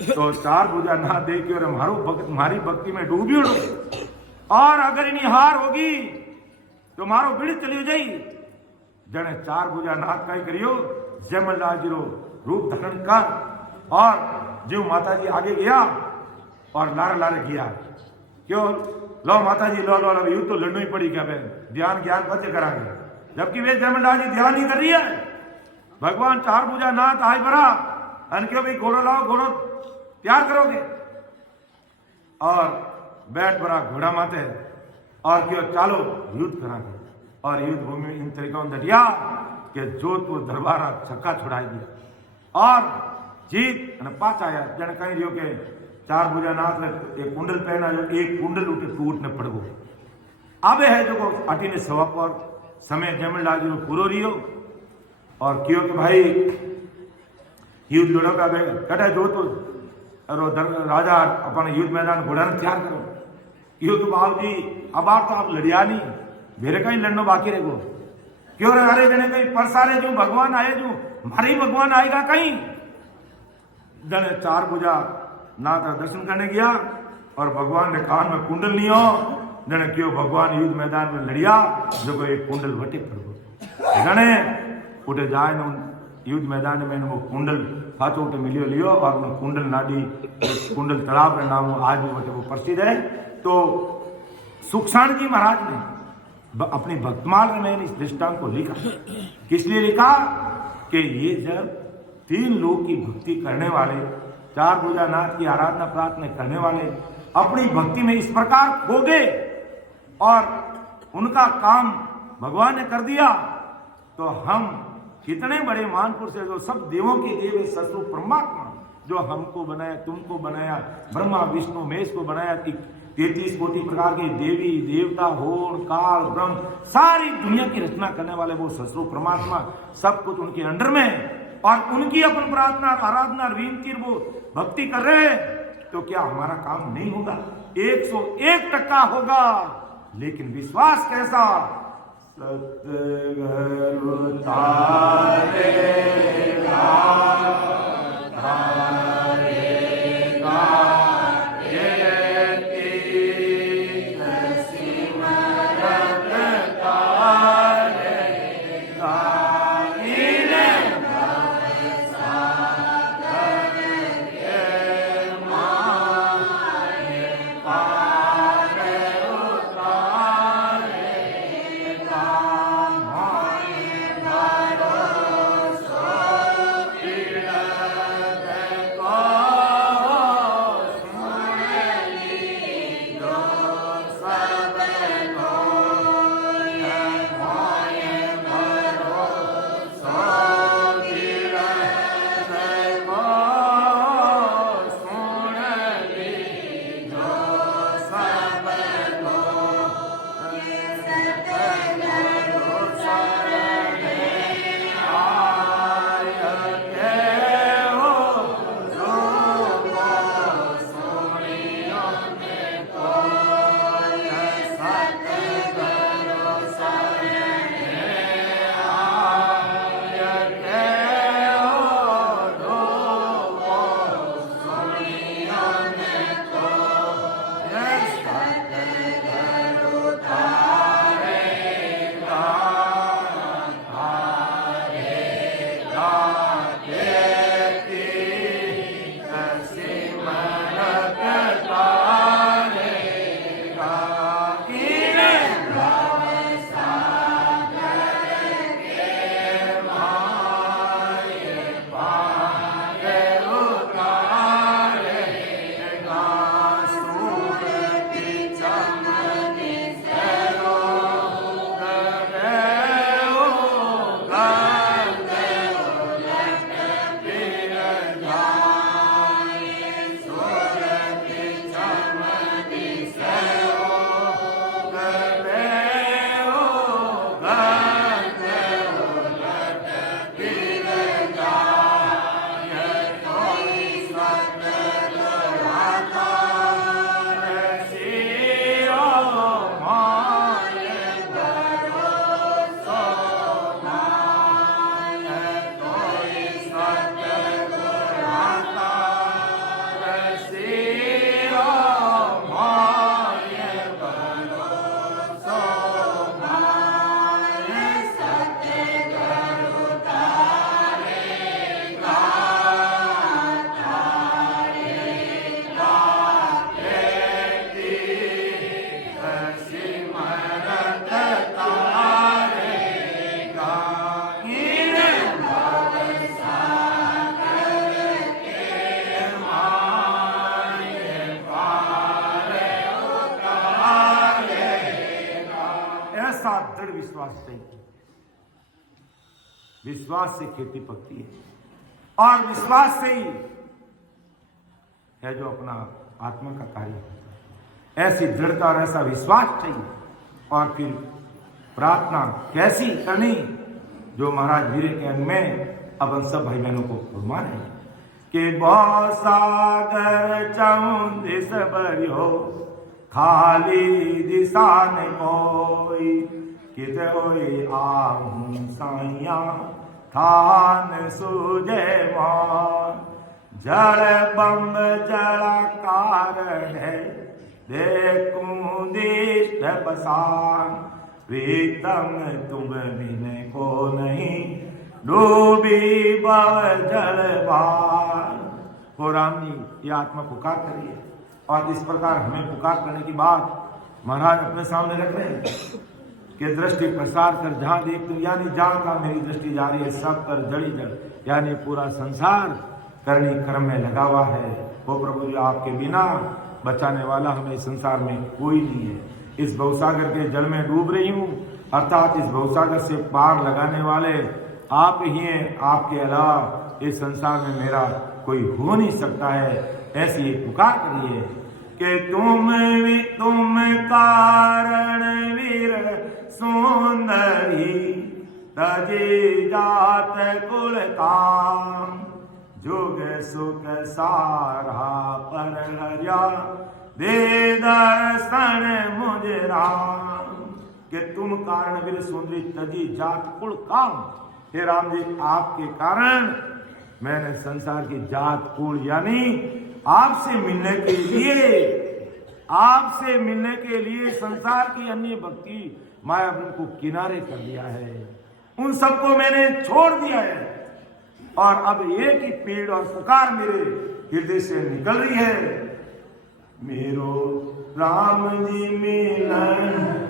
तो चार भुजा ना देखी और हमारी भक्ति में डूबी और अगर इन्हीं हार होगी तो मारो बीड़ी चली जाई जने चार भुजा नाथ कई करियो जयमंडा जी रो रूप धारण कर और जीव माता जी आगे गया और लारे लारे किया क्यों लो माता जी लो लो लो यूं तो लड़नी पड़ी क्या बहन ध्यान ज्ञान बच्चे कराएंगे जबकि वे जयमंडा जी ध्यान नहीं कर रही है भगवान चार भुजा नाथ आए बरा अन क्यों भाई घोड़ो लाओ घोड़ो तैयार करोगे और बैठ बरा घोड़ा माते और क्यों चालो युद्ध करांगे और युद्ध भूमि इन तरीकों डटिया कि जोधपुर दरबारा छक्का छुड़ाई दिया और जीत पाच आया जन कहीं रियो के चार भुजा नाथ ने एक कुंडल पहना जो एक कुंडल उठे टूटने पड़ गो अब है जो अटी ने सवा पर समय जयमंडा जी पूरो रियो और क्यों कि भाई युद्ध लड़ो का कटे जो तो राजा अपन युद्ध मैदान घोड़ा तैयार करो क्यों कि बाबू जी अब आप तो आप लड़िया नहीं मेरे कहीं लड़ना बाकी रहेगो क्यों रे अरे जने कहीं परसारे जो भगवान आए जो हमारे ही भगवान आएगा कहीं जने चार भुजा नाथ का दर्शन करने गया और भगवान ने कान में कुंडल नहीं हो जने क्यों भगवान युद्ध मैदान में लड़िया जो एक कुंडल वटे पड़ गो जने उठे जाए न युद्ध मैदान में वो कुंडल हाथों उठे मिलियो लियो और वो कुंडल नाडी कुंडल तालाब का नाम आज भी वो प्रसिद्ध है तो सुखसाण जी महाराज ने अपनी भक्तमाल में इस दृष्टांत को लिखा किस लिए लिखा कि ये जब तीन लोग की भक्ति करने वाले चार भुजा नाथ की आराधना प्रार्थना करने वाले अपनी भक्ति में इस प्रकार खो गए और उनका काम भगवान ने कर दिया तो हम कितने बड़े मानपुर से जो सब देवों के देव ससुर परमात्मा जो हमको बनाया तुमको बनाया ब्रह्मा विष्णु महेश को बनाया 33 कोटि प्रकार के देवी देवता होण काल ब्रह्म सारी दुनिया की रचना करने वाले वो ससुर परमात्मा सब कुछ उनके अंडर में और उनकी अपन प्रार्थना आराधना विनती वो भक्ति कर रहे हैं तो क्या हमारा काम नहीं होगा 101% होगा लेकिन विश्वास कैसा सतगुरु तारे ऐसा दृढ़ विश्वास चाहिए। विश्वास से खेती पकती है और विश्वास से ही है जो अपना आत्मा का कार्य होता है। ऐसी दृढ़ता और ऐसा विश्वास चाहिए। और फिर प्रार्थना कैसी करनी, जो महाराज वीरेन्द्र में अपन सब भाई बहनों को फरमान है कि बहुत सागर चौंदिस बरियो खाली दिशा ने कोई कित होई आहूं साइया थान सूझे मान जड़ बम्ब जड़ा कारण है देखूं दिष्ट बसान प्रीतम तुम बिन को नहीं डूबी बव जल बार। हो राम जी, ये आत्मा पुकार करिए और इस प्रकार हमें पुकार करने की बात महाराज अपने सामने रख रहे हैं कि दृष्टि प्रसार कर जहां देख तुम, यानी जहां का मेरी दृष्टि जा रही है सब कर जड़ी जड़, यानी पूरा संसार करनी कर्म में लगा हुआ है। वो प्रभु जी, आपके बिना बचाने वाला हमें संसार में कोई नहीं है। इस भवसागर के जल में डूब रही हूँ, अर्थात इस भवसागर से पार लगाने वाले आप ही हैं। आपके अलावा इस संसार में मेरा कोई हो नहीं सकता है। ऐसी पुकार करिए कि तुम कारण वीर सुंदरी तजी जात कुल काम जोग सुख सारा पर हरिया दे दर्शन मुझे राम। कि तुम कारण वीर सुंदरी तजी जात कुल काम। हे राम जी, आपके कारण मैंने संसार की जात कुल यानी आपसे मिलने के लिए संसार की अन्य भक्ति माया को किनारे कर दिया है। उन सबको मैंने छोड़ दिया है और अब एक ही पीड़ और पुकार मेरे हृदय से निकल रही है, मेरो राम जी मिलन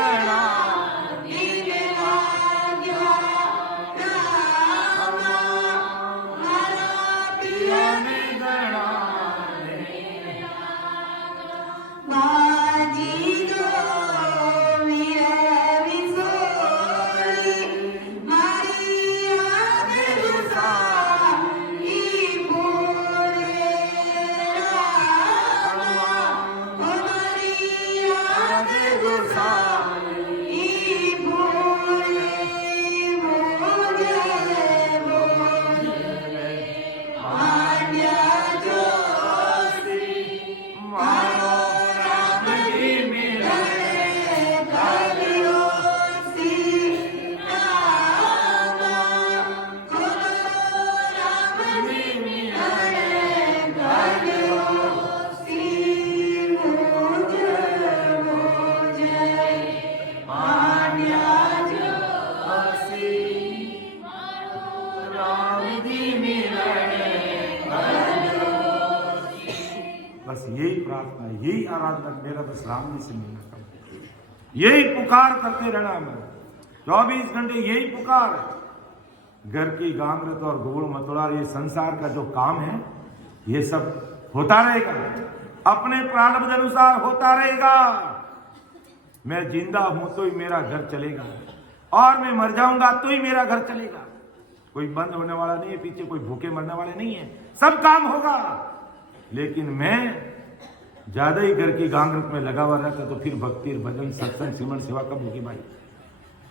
गणा बस यही प्रार्थना, यही आराधना मेरा बस राम जी से मिलना था। यही पुकार करते रहना मैं 24 घंटे, यही पुकार। घर की गांगरत और गोल मतोड़ा, ये संसार का जो काम है ये सब होता रहेगा, अपने प्रारब्ध अनुसार होता रहेगा। मैं जिंदा हूं तो ही मेरा घर चलेगा और मैं मर जाऊंगा तो ही मेरा घर चलेगा। कोई बंद होने वाला नहीं है, पीछे कोई भूखे मरने वाले नहीं है, सब काम होगा। लेकिन मैं ज्यादा ही घर की गांगरत में लगा हुआ रहता तो फिर भक्ति, भजन, सत्संग, सिमरन, सेवा कब होगी भाई।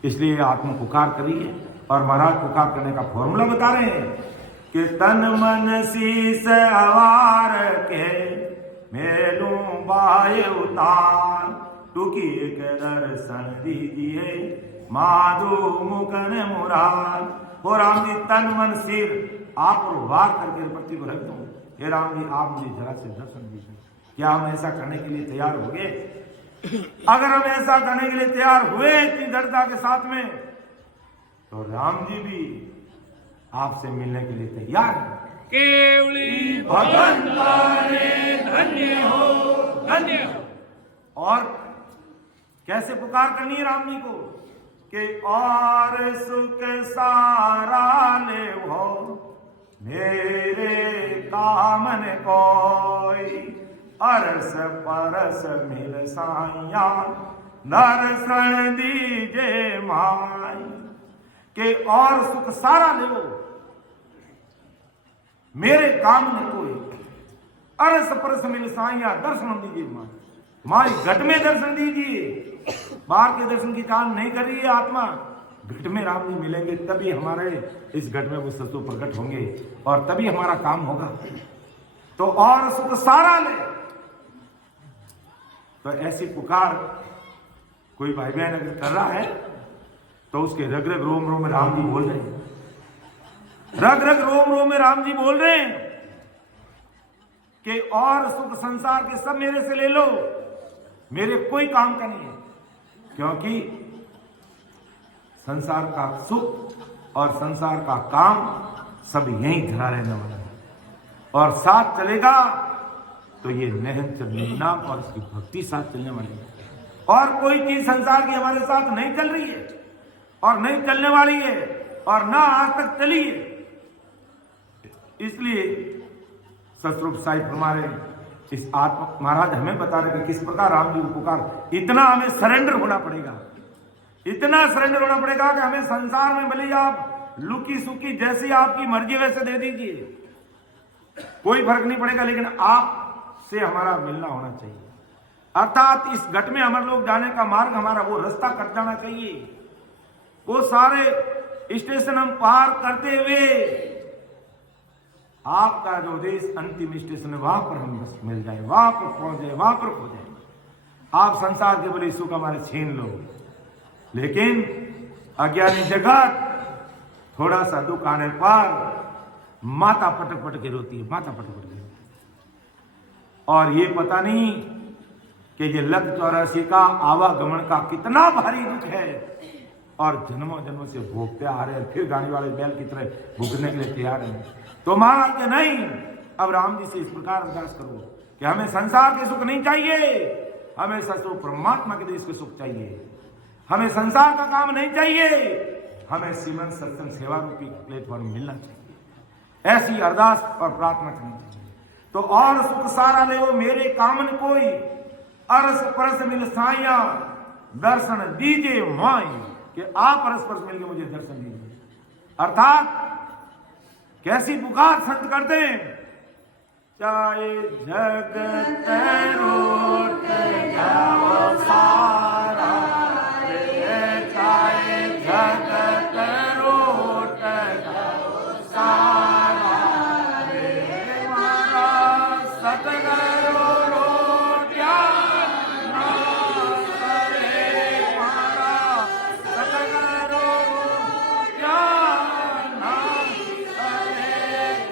इसलिए आत्मा पुकार करिए। और महाराज पुकार करने का फॉर्मूला बता रहे हैं कि तन मन शीस अवार के मेलू बाय उतार, टूकी एक दर्शन दीजिए माधु मुकन मुराद। हो राम जी, तन मन सिर आप और वार करके पृथ्वी को रख दूं। हे राम जी, आप मुझे जरा से दर्शन दीजिए। क्या हम ऐसा करने के लिए तैयार हो गए? अगर हम ऐसा करने के लिए तैयार हुए इतनी दृढ़ता के साथ में, तो राम जी भी आपसे मिलने के लिए तैयार है। केवली भगवंताने धन्य हो, धन्य हो। और कैसे पुकार करनी है राम जी को कि और सुख सारा ले हो मेरे कामन कोई, अरस परस मिल साया दर्शन दीजे माई। के और सुख सारा ले मेरे काम में कोई, अरस परस मिल साया दर्शन दीजिए माई। माई घट में दर्शन दीजिए। बाहर के दर्शन की चाह नहीं कर रही है आत्मा, घट में राम जी मिलेंगे तभी हमारे इस घट में वो सत्व प्रकट होंगे और तभी हमारा काम होगा। तो और सुख सारा ले, तो ऐसी पुकार कोई भाई बहन अगर कर रहा है तो उसके रग रग रोम रोम में राम जी बोल रहे हैं, रग रग रोम रोम में राम जी बोल रहे हैं कि और सुख संसार के सब मेरे से ले लो, मेरे कोई काम का नहीं है। क्योंकि संसार का सुख और संसार का काम सब यहीं धरा रहने वाला है और साथ चलेगा तो ये नहन नाम और इसकी भक्ति साथ चलने वाली है। और कोई चीज संसार की हमारे साथ नहीं चल रही है और नहीं चलने वाली है और ना आज तक चली है। इसलिए सतरूप साहिब हमारे इस आत्मा महाराज हमें बता रहे कि किस प्रकार राम जी को पुकार। इतना हमें सरेंडर होना पड़ेगा, इतना सरेंडर होना पड़ेगा कि हमें संसार में भले आप लुकी सुकी जैसी आपकी मर्जी वैसे दे दीजिए, कोई फर्क नहीं पड़ेगा, लेकिन आप से हमारा मिलना होना चाहिए। अर्थात इस घट में हमारे लोग जाने का मार्ग, हमारा वो रास्ता कट जाना चाहिए। वो सारे स्टेशन हम पार करते हुए आपका जो देश अंतिम स्टेशन है वहां पर हम बस मिल जाए, वहां पर पहुंच जाए, वहां पर खो जाए। आप संसार के बड़े सुख हमारे छीन लो, लेकिन अज्ञानी जगत थोड़ा सा दुख आने पर माता पटक पटक के रोती है, माता पटक पटक के। और ये पता नहीं कि ये लग 84 का आवागमन का कितना भारी दुख है और जन्मों जन्मों से भोगते आ रहे हैं, फिर गाड़ी वाले बैल की तरह भूखने के लिए तैयार हैं। तो महाराज के नहीं, अब राम जी से इस प्रकार अरदास करो कि हमें संसार के सुख नहीं चाहिए, हमें सचो परमात्मा के देश के सुख चाहिए। हमें संसार का काम नहीं चाहिए, हमें श्रीमंत सत्संग सेवा रूपी प्लेटफॉर्म मिलना चाहिए। ऐसी अरदास और प्रार्थना करनी चाहिए। तो और सुख सारा ले वो मेरे कामन कोई, अरस परस मिल साइया दर्शन दीजिए माई, कि आप परस परस मिलके मुझे दर्शन दीजिए। अर्थात कैसी पुकार संत करते हैं, चाहे जगत रोट जाओ सारा, चाहे जगत रोट जाओ सारा, मारा सतगुरु रोटिया ना करे, मारा सतगुरु रोटिया ना करे,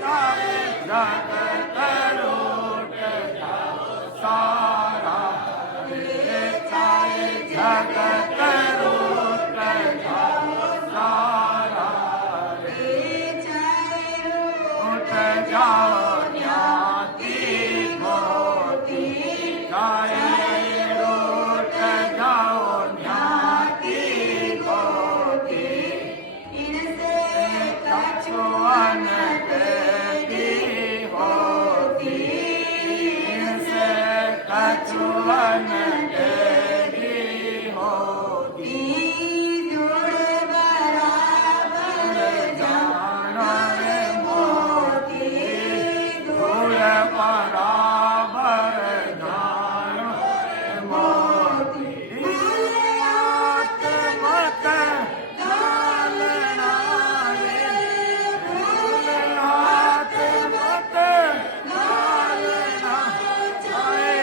चाहे जगत रोट जाओ सारा, चाहे जगत रोट जाओ सारा, रोट जाओ ज्ञाति मोती, चाहे रोट जाओ ज्ञाति मोती, कछुअन देवी होती, इनसे कछुअन देवी होती, जान मोती, धूल बराबर जान मोती, आत्मत डालना रे, धूल आत्मत डालना, चाहे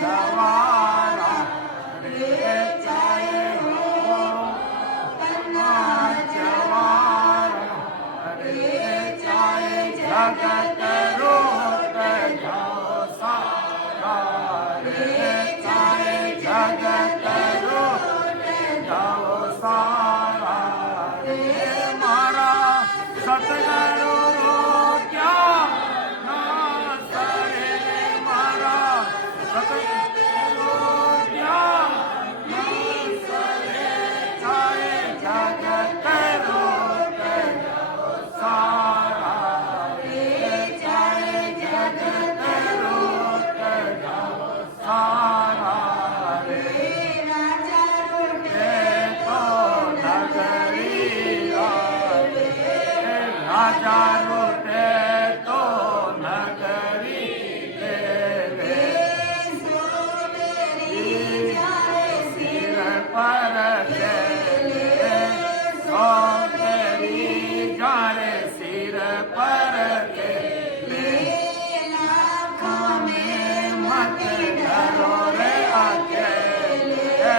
जवारा रे, चाहे हो जवारा रे, चाहे जगत रोट जाओ सारा रे, चाहे जगत रोट जाओ सारा रे, मारा सतगुरु रोटिया ना करे, मारा सतगुरु रोटिया ना करे, चाहे जगत रोट जाओ सारा रे, चाहे जगत रोट जाओ सारा रे, राजा रोटे तो नगरी रे, सिर पर ले, सो तेरी जाने सिर पर ले, लाखों में मत डरो रे अकेले,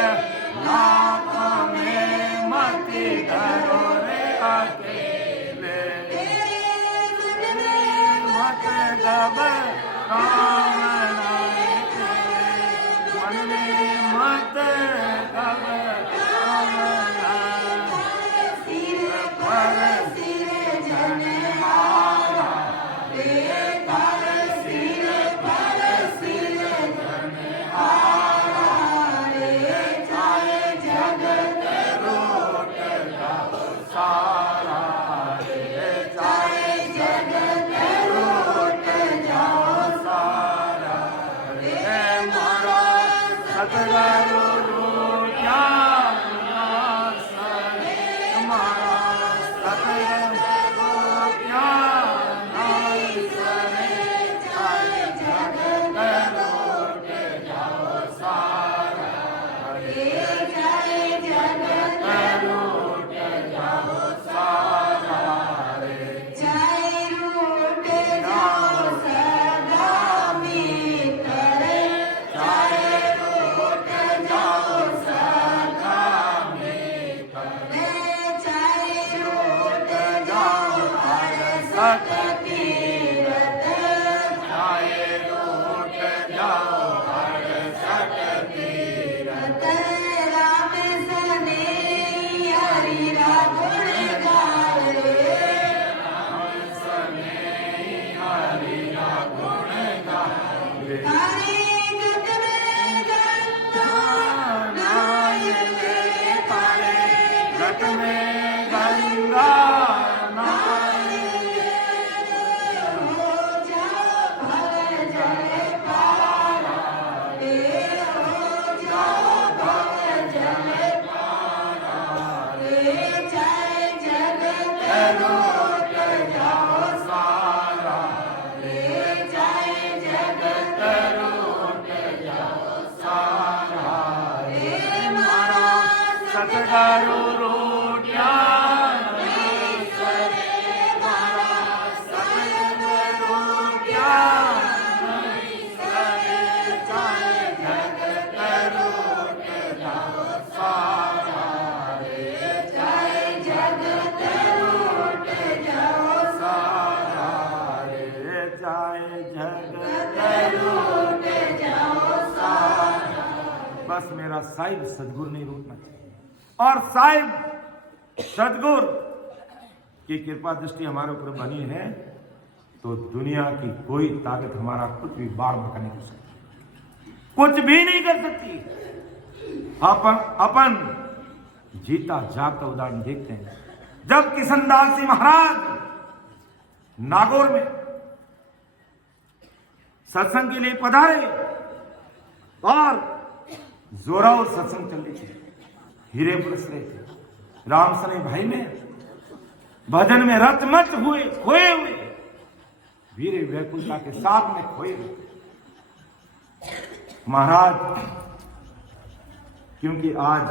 लाखों में मत डरो रे अकेले, मत घबराना रे, मन में मत घबराना, सिर पर जनहारा रे, तार सिर पर जनहारा रे, चाहे जगत रोट जाओ सारा रे, चाहे जगत रोट जाओ सारा रे, मारा सतगुरु रोटिया ना सरे, मारा सतगुरु रोटिया ना सरे, चाहे जगत रोट जाओ सारा रे, चाहे जगत रोट जाओ सारा रे, चाहे रोट जाओ सदा मित्र, चाहे रोट जाओ सदा मित्र, चाहे रोट जाओ हर सत तीरथ, चाहे रोट जाओ हर सत तीरथ, राम सने हरि गुण गाए, राम सने हरि गुण गाए, हरे गगन गंगा जगत में गंगा नहाए हो जाओ भव जल पारा रे हो जाओ भव जल पारा रे चाहे जगत लौट जाओ सारा रे चाहे जगत लौट जाओ सारा रे मारा सतगुरु रोटिया बस मेरा साहिब सदगुरु नहीं रोकना चाहिए। और साहिब सदगुरु की कृपा दृष्टि हमारे ऊपर बनी है तो दुनिया की कोई ताकत हमारा कुछ भी बार बार नहीं कर सकती, कुछ भी नहीं कर सकती। अपन जीता जागता उदाहरण देखते हैं। जब किशनदास जी महाराज नागौर में सत्संग के लिए पधारे और जोरावर सत्संग चल रही थी, हीरे बरस रहे थे, राम सने भाई में भजन में रचमच हुए, खोए हुए वीरे वैकुंठा के साथ में खोए हुए महाराज। क्योंकि आज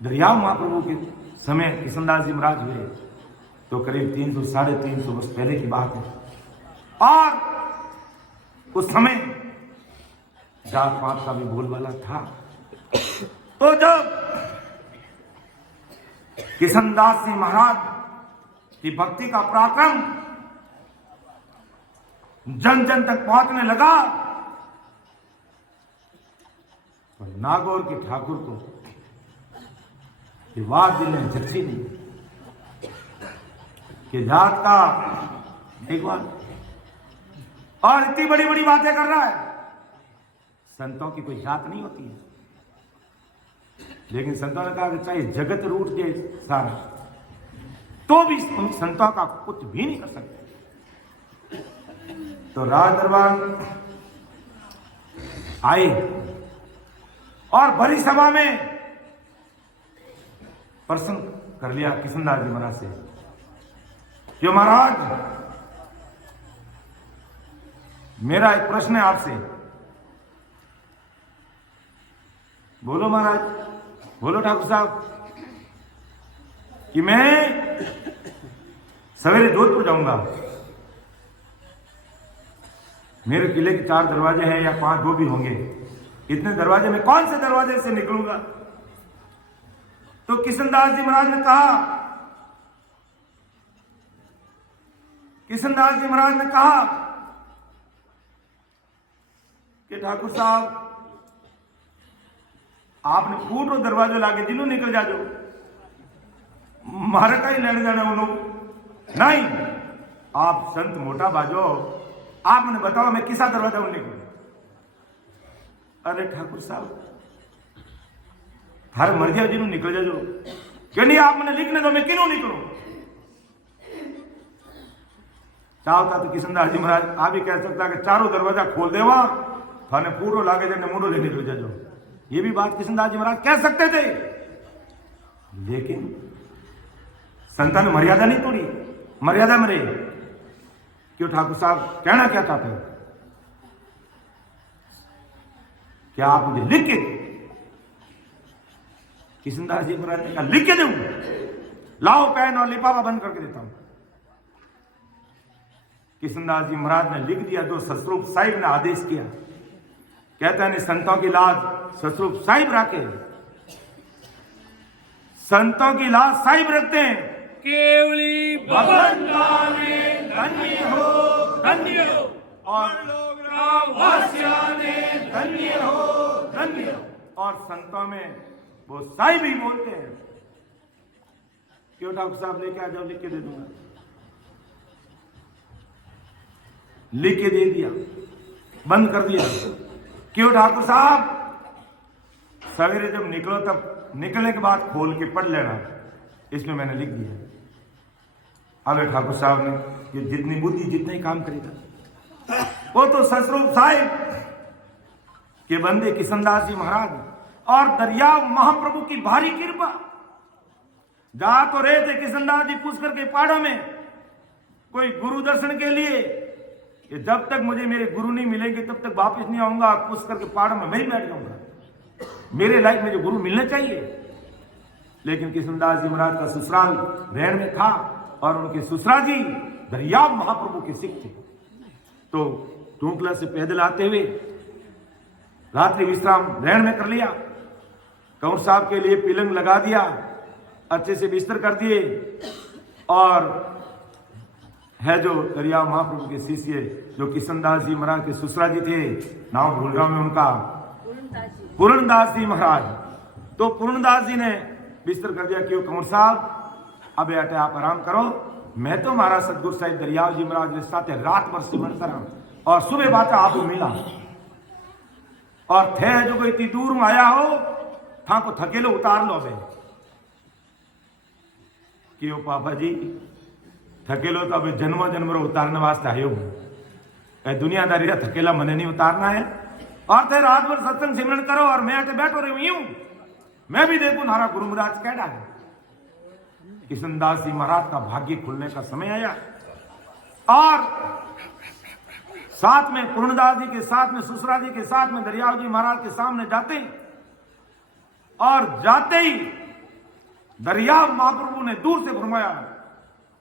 दरियाव महाप्रभु के समय किशनदास जी महाराज हुए तो करीब 300 साढ़े 300 वर्ष पहले की बात है। और उस समय जात पात का भी बोलबाला था। तो जब किशनदास जी महाराज की भक्ति का पराक्रम जन जन तक पहुंचने लगा तो नागौर के ठाकुर को ये बात दिल में झटकी नहीं कि जात का एक बार और इतनी बड़ी बड़ी बातें कर रहा है। संतों की कोई जात नहीं होती है, लेकिन संतों ने कहा कि चाहे जगत रूठ के सारा तो भी संतों का कुछ भी नहीं कर सकते। तो राज दरबार आए और बड़ी सभा में प्रश्न कर लिया किशनदास जी महाराज से, क्यों महाराज मेरा एक प्रश्न है आपसे। बोलो महाराज, बोलो ठाकुर साहब। कि मैं सवेरे जोधपुर जाऊंगा, मेरे किले के 4 दरवाजे हैं या 5 जो भी होंगे, इतने दरवाजे में कौन से दरवाजे से निकलूंगा। तो किशनदास जी महाराज ने कहा, किशनदास जी महाराज ने कहा कि ठाकुर साहब आपने फूटो दरवाजो लाके जिन्हों निकल जाजो, मारे का ही लेने जाना उन्होंने नहीं। आप संत मोटा बाजो, आपने बताओ मैं किसा दरवाजा में निकलूं। अरे ठाकुर साहब थारे मर्जी जिन्हों निकल जाजो, क्यों नहीं आप मैंने लिखने दो मैं क्यों निकलूं। चाहता तो किशनदास जी महाराज आप ही कह सकता कि चारों दरवाजा खोल देवा थाने पूरो लागे जाने मुंडो ले निकल जाजो, ये भी बात किशनदास जी महाराज कह सकते थे। लेकिन संतान ने मर्यादा नहीं तोड़ी, मर्यादा में रही। क्यों ठाकुर साहब कहना क्या चाहते हो, क्या आप मुझे लिख के। किशनदास जी महाराज ने कहा लिख के दूं, लाओ पेन और लिफाफा बंद करके देता हूं। किशनदास जी महाराज ने लिख दिया जो सतस्वरूप साहिब ने आदेश किया। कहता है संतों की लाज सतस्वरूप साहिब रखे, संतों की लाज साहिब रखते हैं। केवली भगवान ने धन्य हो, धन्य हो, और लोग राम वासियाने धन्य हो, धन्य हो। और संतों में वो साहिब ही बोलते हैं। क्यों ठाकुर साहब लेके आ जाओ, लिख के दे दूंगा। लिख के दे दिया, बंद कर दिया। क्यों ठाकुर साहब सवेरे जब निकलो तब निकलने के बाद खोल के पढ़ लेना, इसमें मैंने लिख दिया। अब ठाकुर साहब ने कि जितनी बुद्धि जितना ही काम करेगा। वो तो ससरूप साहिब के बंदे किशनदास जी महाराज और दरियाव महाप्रभु की भारी कृपा। जा तो रहे थे किशनदास जी पुष्कर के पहाड़ों में कोई गुरु दर्शन के लिए कि जब तक मुझे मेरे गुरु नहीं मिलेंगे तब तक वापस नहीं आऊंगा, पुष्कर के पहाड़ों में मैं ही बैठ जाऊंगा, मेरे लाइफ में जो गुरु मिलने चाहिए। लेकिन किशनदास जी महाराज का ससुराल रैण में था और उनके ससुरा जी दरियाव महाप्रभु के सिख थे। तो टूंकला से पैदल आते हुए रात्रि विश्राम रैण में कर लिया, कंवर साहब के लिए पिलंग लगा दिया, अच्छे से बिस्तर कर दिए। और है जो दरियाव महाप्रभु के शिष्य जो किशनदास जी महाराज के ससुरा जी थे, नाम भूल रहा हूं मैं उनका, पूर्णदास जी महाराज। तो पूर्णदास जी ने बिस्तर कर दिया कि कंवर साहब अब बेटे आप आराम करो, मैं तो महाराज सतगुरु साहिब दरियाव जी महाराज के साथ रात भर सिमरन करा और सुबह बात आप मिला और थे जो कोई इतनी दूर में आया हो था को थकेलो उतार लो बे क्यों पापा जी थकेलो तो अब जन्म जन्म रो उतारने वास्ते आयो हूं, दुनियादारी का थकेला मने नहीं उतारना है। और थे रात भर सत्संग सिमरन करो और मैं आके बैठो रही हूं, मैं भी देखूं नारा गुरु महाराज कह डाले। किशनदास जी महाराज का भाग्य खुलने का समय आया और साथ में पूर्णदास जी के साथ में ससुरा जी के साथ में दरियाव जी महाराज के सामने जाते और जाते ही दरियाव महाप्रभु ने दूर से फरमाया,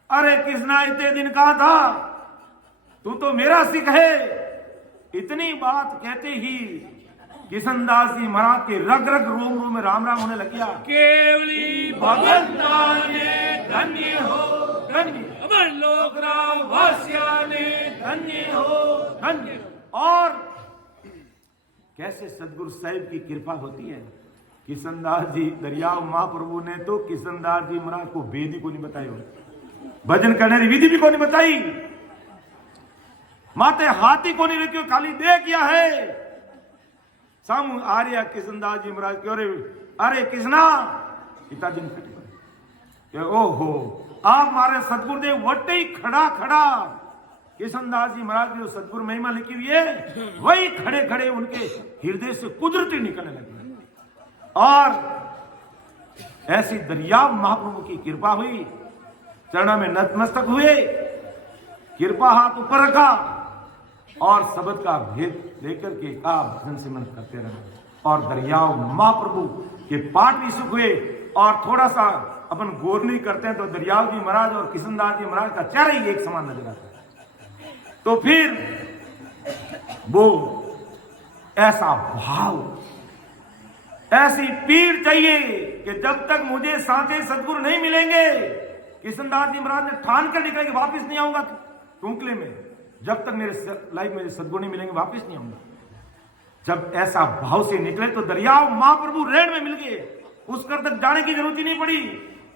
अरे कृष्णा इतने दिन कहा था, तू तो मेरा सिख है। इतनी बात कहते ही किशनदास जी महाराज के रग रग रोम रोम में राम राम होने लग गया। केवली भगवंताने धन्य हो धन्य, अमर लोक राम वास्याने धन्य हो धन्य। और कैसे सदगुरु साहिब की कृपा होती है। किशनदास जी दरियाव महाप्रभु ने तो किशनदास जी महाराज को वेदी को नहीं बताई, भजन करने की विधि भी को नहीं बताई, माते हाथी को नहीं रखी, खाली दे किया है। सामू आ रहा किशनदास जी महाराज क्यों रे, अरे कृष्णा पिता जी ने ओहो आप हमारे सतगुरुदेव वटे ही खड़ा खड़ा किशनदास जी महाराज की जो सतगुरु महिमा लिखी हुई है वही खड़े खड़े उनके हृदय से कुदरती निकलने लगी। और ऐसी दरियाव महाप्रभु की कृपा हुई, चरणों में नतमस्तक हुए, कृपा हाथ ऊपर रखा और शब्द का भेद लेकर के का भजन सिमरन करते रहे। और दरियाव महाप्रभु के पाठ भी सुख हुए। और थोड़ा सा अपन गौर नहीं करते हैं तो दरियाव जी महाराज और किशनदास जी महाराज का चेहरा ही एक समान नजर आता है। तो फिर वो ऐसा भाव, ऐसी पीड़ चाहिए कि जब तक मुझे साथे सदगुरु नहीं मिलेंगे, किशनदास जी महाराज ने ठान कर निकले कि वापिस नहीं आऊंगा टूंकले में, जब तक मेरे लाइफ में सदगुरु नहीं मिलेंगे वापिस नहीं आऊंगा। जब ऐसा भाव से निकले तो दरियाव महाप्रभु रेण में मिल गए, उस कर तक जाने की जरूरत ही नहीं पड़ी,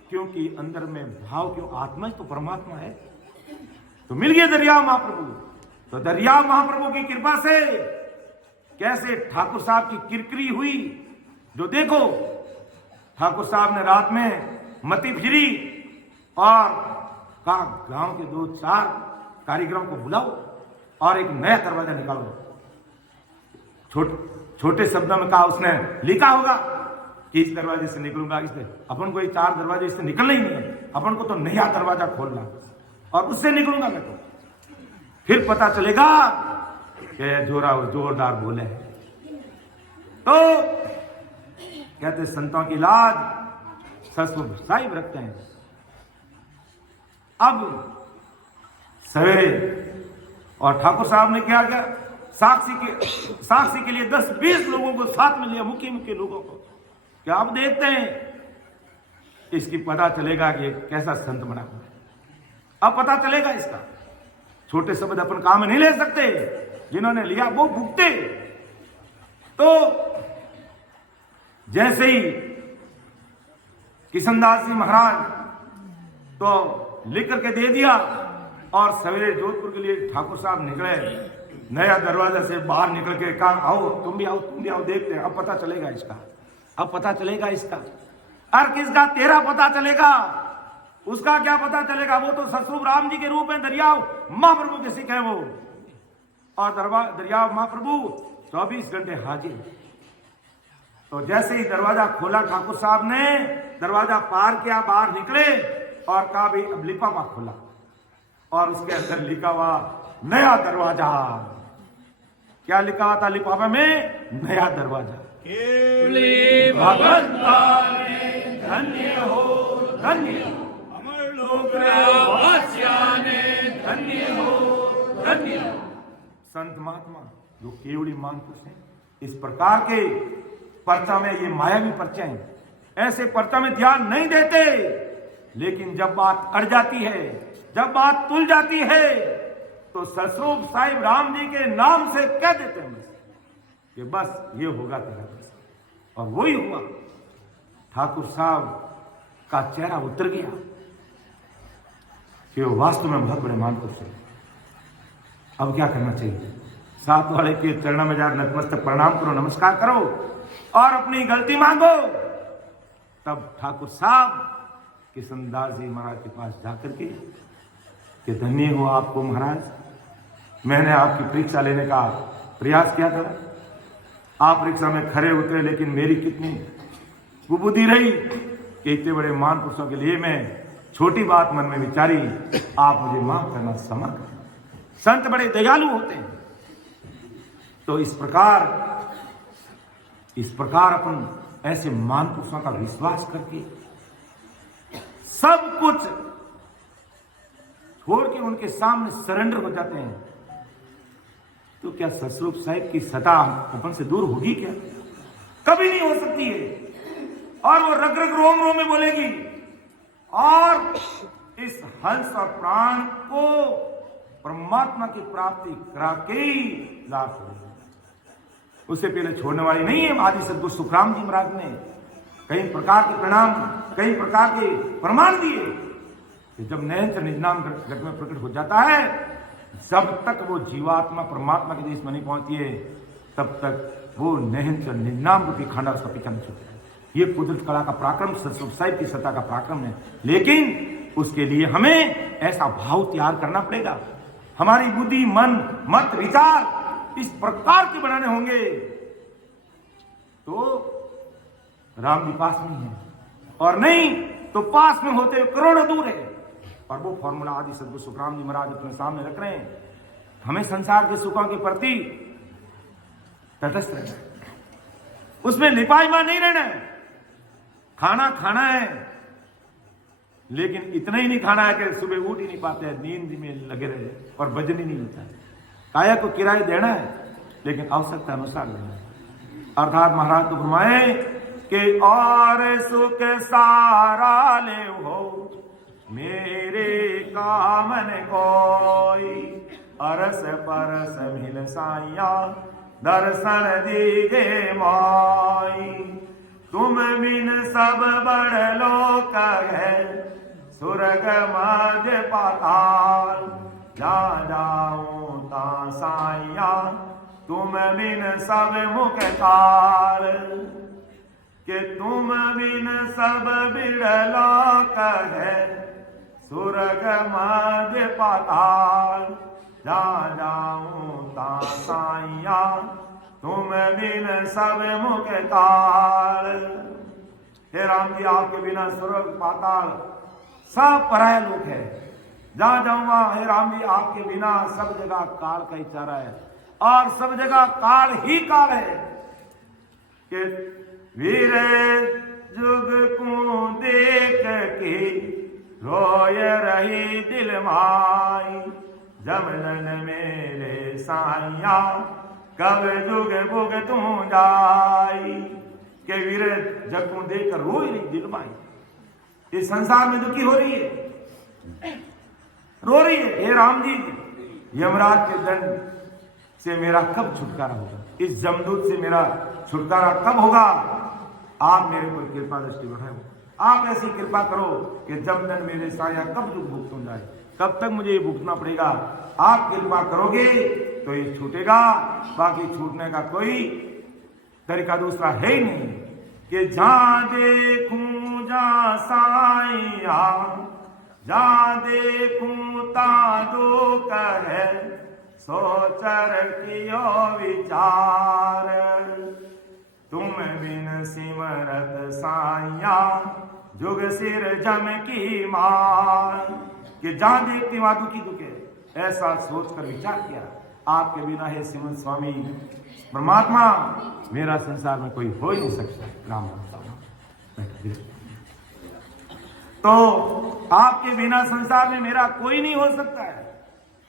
क्योंकि अंदर में भाव क्यों, आत्मा ही तो परमात्मा है। तो मिल गए दरियाव महाप्रभु। तो दरियाव महाप्रभु की कृपा से कैसे ठाकुर साहब की किरकिरी हुई, जो देखो ठाकुर साहब ने रात में मती फिरी और कहा गांव के 2-4 कारीगरों को बुलाओ और एक नया दरवाजा निकालो। छोटे शब्दों में कहा, उसने लिखा होगा कि इस दरवाजे से निकलूंगा, इससे अपन को 4 दरवाजे इससे निकलना ही नहीं है, अपन को तो नया दरवाजा खोलना और उससे निकलूंगा मैं। तो फिर पता चलेगा कि जोरदार बोले। तो कहते संतों की लाज ससुर साहिब रखते हैं। अब सवेरे और ठाकुर साहब ने क्या किया, साक्षी के लिए 10-20 लोगों को साथ में लिया, मुख्य लोगों को। क्या अब देखते हैं इसकी पता चलेगा कि कैसा संत बना हुआ है। अब पता चलेगा इसका। छोटे शब्द अपन काम में नहीं ले सकते, जिन्होंने लिया वो भुगते। तो जैसे ही किशनदास जी महाराज तो लिख करके दे दिया और सवेरे जोधपुर के लिए ठाकुर साहब निकले, नया दरवाजा से बाहर निकल के कहा आओ तुम भी आओ देखते हैं, अब पता चलेगा इसका। अब पता चलेगा इसका। और किसका? तेरा पता चलेगा। उसका क्या पता चलेगा? वो तो ससुर राम जी के रूप में दरियाव महाप्रभु के सिख है वो। और दरियाव महाप्रभु 24 घंटे हाजिर। तो जैसे ही दरवाजा खोला ठाकुर साहब ने, दरवाजा पार किया, बाहर निकले और कहा भी अब लिफाफा खोला और उसके अंदर लिखा हुआ नया दरवाजा। क्या लिखा हुआ था लिफाफे में? नया दरवाजा। केवली भगवंताने धन्य हो धन्य हो, अमर लोक वास्याने धन्य हो धन्य हो। संत महात्मा जो केवली महापुरुष हैं, इस प्रकार के पर्चा में, ये मायावी पर्चे हैं, ऐसे पर्चा में ध्यान नहीं देते। लेकिन जब बात अड़ जाती है, जब बात तुल जाती है, तो ससरूप साहिब राम जी के नाम से कह देते हैं कि बस ये होगा तेरा। और वही हुआ। ठाकुर साहब का चेहरा उतर गया कि वो वास्तव में बहुत बड़े महापुरुष है। अब क्या करना चाहिए? साथ वाले के चरणों में जाकर नतमस्तक प्रणाम करो, नमस्कार करो और अपनी गलती मांगो। तब ठाकुर साहब किशनदास जी महाराज के पास जाकर के कि धन्य हो आपको महाराज, मैंने आपकी परीक्षा लेने का प्रयास किया था, आप परीक्षा में खरे उतरे, लेकिन मेरी कितनी कुबुद्धि रही कि इतने बड़े महापुरुषों के लिए मैं छोटी बात मन में विचारी, आप मुझे माफ करना, क्षमा करें। संत बड़े दयालु होते हैं। तो इस प्रकार अपन ऐसे महापुरुषों का विश्वास करके सब कुछ छोड़ के उनके सामने सरेंडर हो जाते हैं, तो क्या ससरूप साहिब की सता अपन से दूर होगी क्या? कभी नहीं हो सकती है। और वो रग रग रोम रोम में बोलेगी और इस हंस और प्राण को परमात्मा की प्राप्ति करा के ही लाभ होगी। उससे पहले छोड़ने वाली नहीं है। आदि सद्गुरु सुखराम जी महाराज ने कई प्रकार के परिणाम, कई प्रकार के प्रमाण दिए कि जब नयन निज नाम जगत में प्रकट हो जाता है, जब तक वो जीवात्मा परमात्मा के देश में नहीं पहुंचती है, तब तक वो नयन निज नाम रूपी खांडा उसका पीछा नहीं छूटता है। ये कुदरत कला का पराक्रम, ससरूप साहिब की सत्ता का पराक्रम है। लेकिन उसके लिए हमें ऐसा भाव तैयार करना पड़ेगा। हमारी बुद्धि, मन, मत, विचार इस प्रकार के बनाने होंगे तो राम जी पास में है, और नहीं तो पास में होते करोड़ों दूर है। और वो फॉर्मूला आदि सद्गुरु सुखराम जी महाराज अपने सामने रख रहे हैं। हमें संसार के सुखों के प्रति तटस्थ रहना है, उसमें लिपाईमान नहीं रहना है। खाना खाना है, लेकिन इतना ही नहीं खाना है कि सुबह उठ ही नहीं पाते हैं, नींद में लगे रहे और भजन ही नहीं होता है। काया को किराया देना है, लेकिन आवश्यकता अनुसार देना है। अर्थात महाराज तो फरमाए कि और सुख सारा ले हो मेरे कामन कोई, अरस परस मिल साइया दर्शन दीगे माई। तुम बिन सब बड़ लोक है, सुरग मध्य पाताल। जा जाऊं ता साइया तुम बिन सब मुख काल। कि तुम बिन सब बिड़लोक है, सुरग मध्य पाताल। जा जाऊं ता साइया तुम बिन सब मुख काल। हे राम जी, आपके बिना स्वर्ग पाताल सब पराया लोक है। जहां जाऊंगा हे राम जी, आपके बिना सब जगह काल का इचारा है, और सब जगह काल ही काल है। कि वीर जुग को देख के रोय रही दिल माई। जमनन मेरे साइया कब जुग बुग तू जाई। के वीर जग को देख कर रोय रही दिल माई। इस संसार में दुखी हो रही है, रो रही है। हे राम जी, यमराज के दंड से मेरा कब छुटकारा होगा? इस जमदूत से मेरा छुटकारा कब होगा? आप मेरे पर कृपा दृष्टि बढ़ाओ। आप ऐसी कृपा करो कि जमदन मेरे साया कब दुख भुगत हो जाए, कब तक मुझे ये भुगतना पड़ेगा। आप कृपा करोगे तो ये छूटेगा, बाकी छूटने का कोई तरीका दूसरा है ही नहीं। कि जहाँ देखूं जा साइया, जहाँ देखूं ता दो कहे, सोचर कियो विचार। तुम बिन सिमरत साइया, जुग सिर जम की मार। कि जहाँ देखती वहां दुखी दुखे, ऐसा सोचकर विचार किया, आपके बिना है श्रीमद स्वामी परमात्मा, मेरा संसार में कोई हो ही नहीं सकता। राम राम। तो आपके बिना संसार में मेरा कोई नहीं हो सकता है।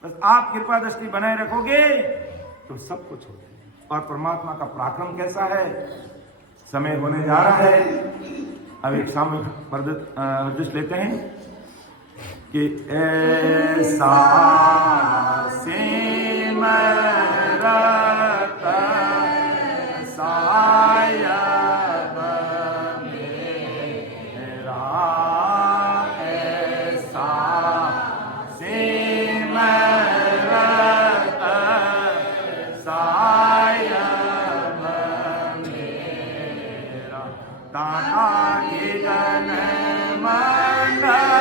बस आप कृपा दृष्टि बनाए रखोगे तो सब कुछ हो जाएगा। और परमात्मा का पराक्रम कैसा है, समय होने जा रहा है। अब एक सामूहिक वर्दिश लेते हैं कि ऐसा सिमरत सायब मेरा, ऐसा सिमरत सायब मेरा, ताका गगन मंडल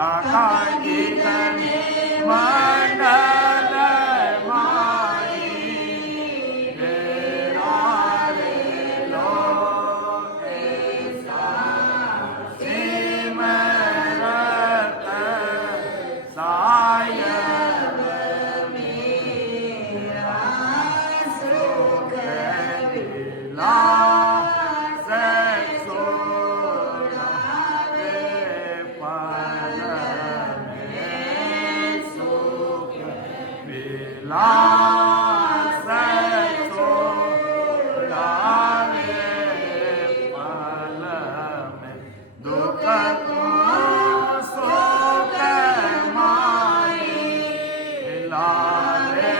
ताता गीतने मंडल माई तेरा रे लो ऐसा सिमरत सायब मेरा सुख विलास सोनावे पल में सुख विलास सोनावे पल में दुख को सुख माई लाले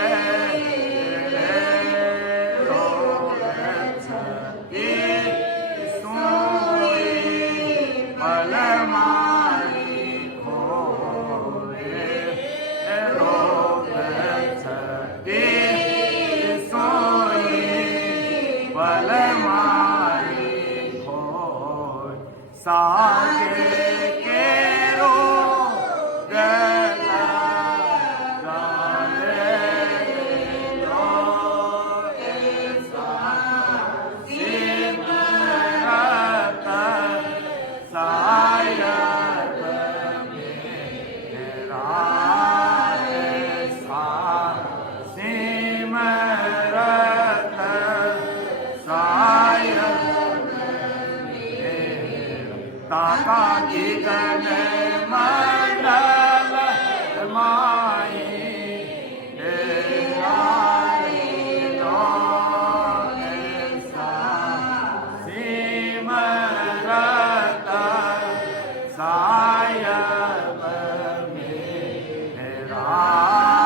सागे के रो गला गाले लो ऐसा सिमरत सायब मेरा ऐसा सिमरत सायब ताका गीतन मंडल माई तेरा रे लो ऐसा सिमरत सायब मेरा अमर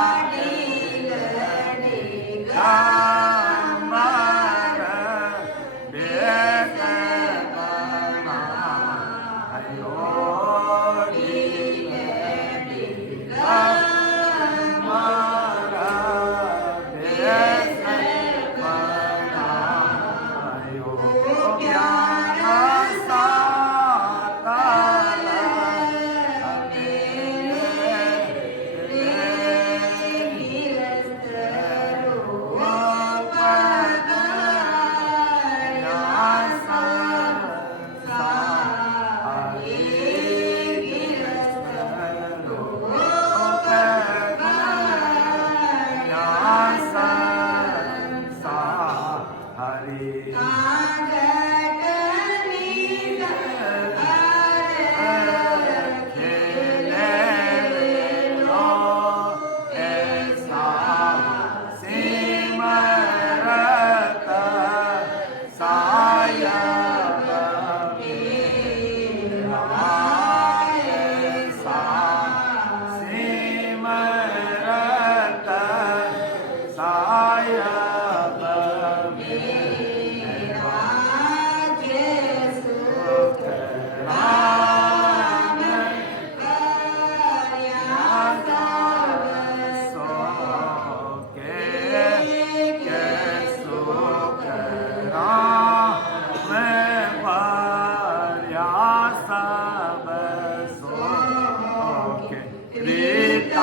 देख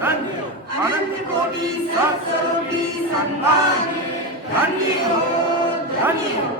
धन्य हो अनंत कोटि सहस्रों की संतान धन्य हो धन्य हो।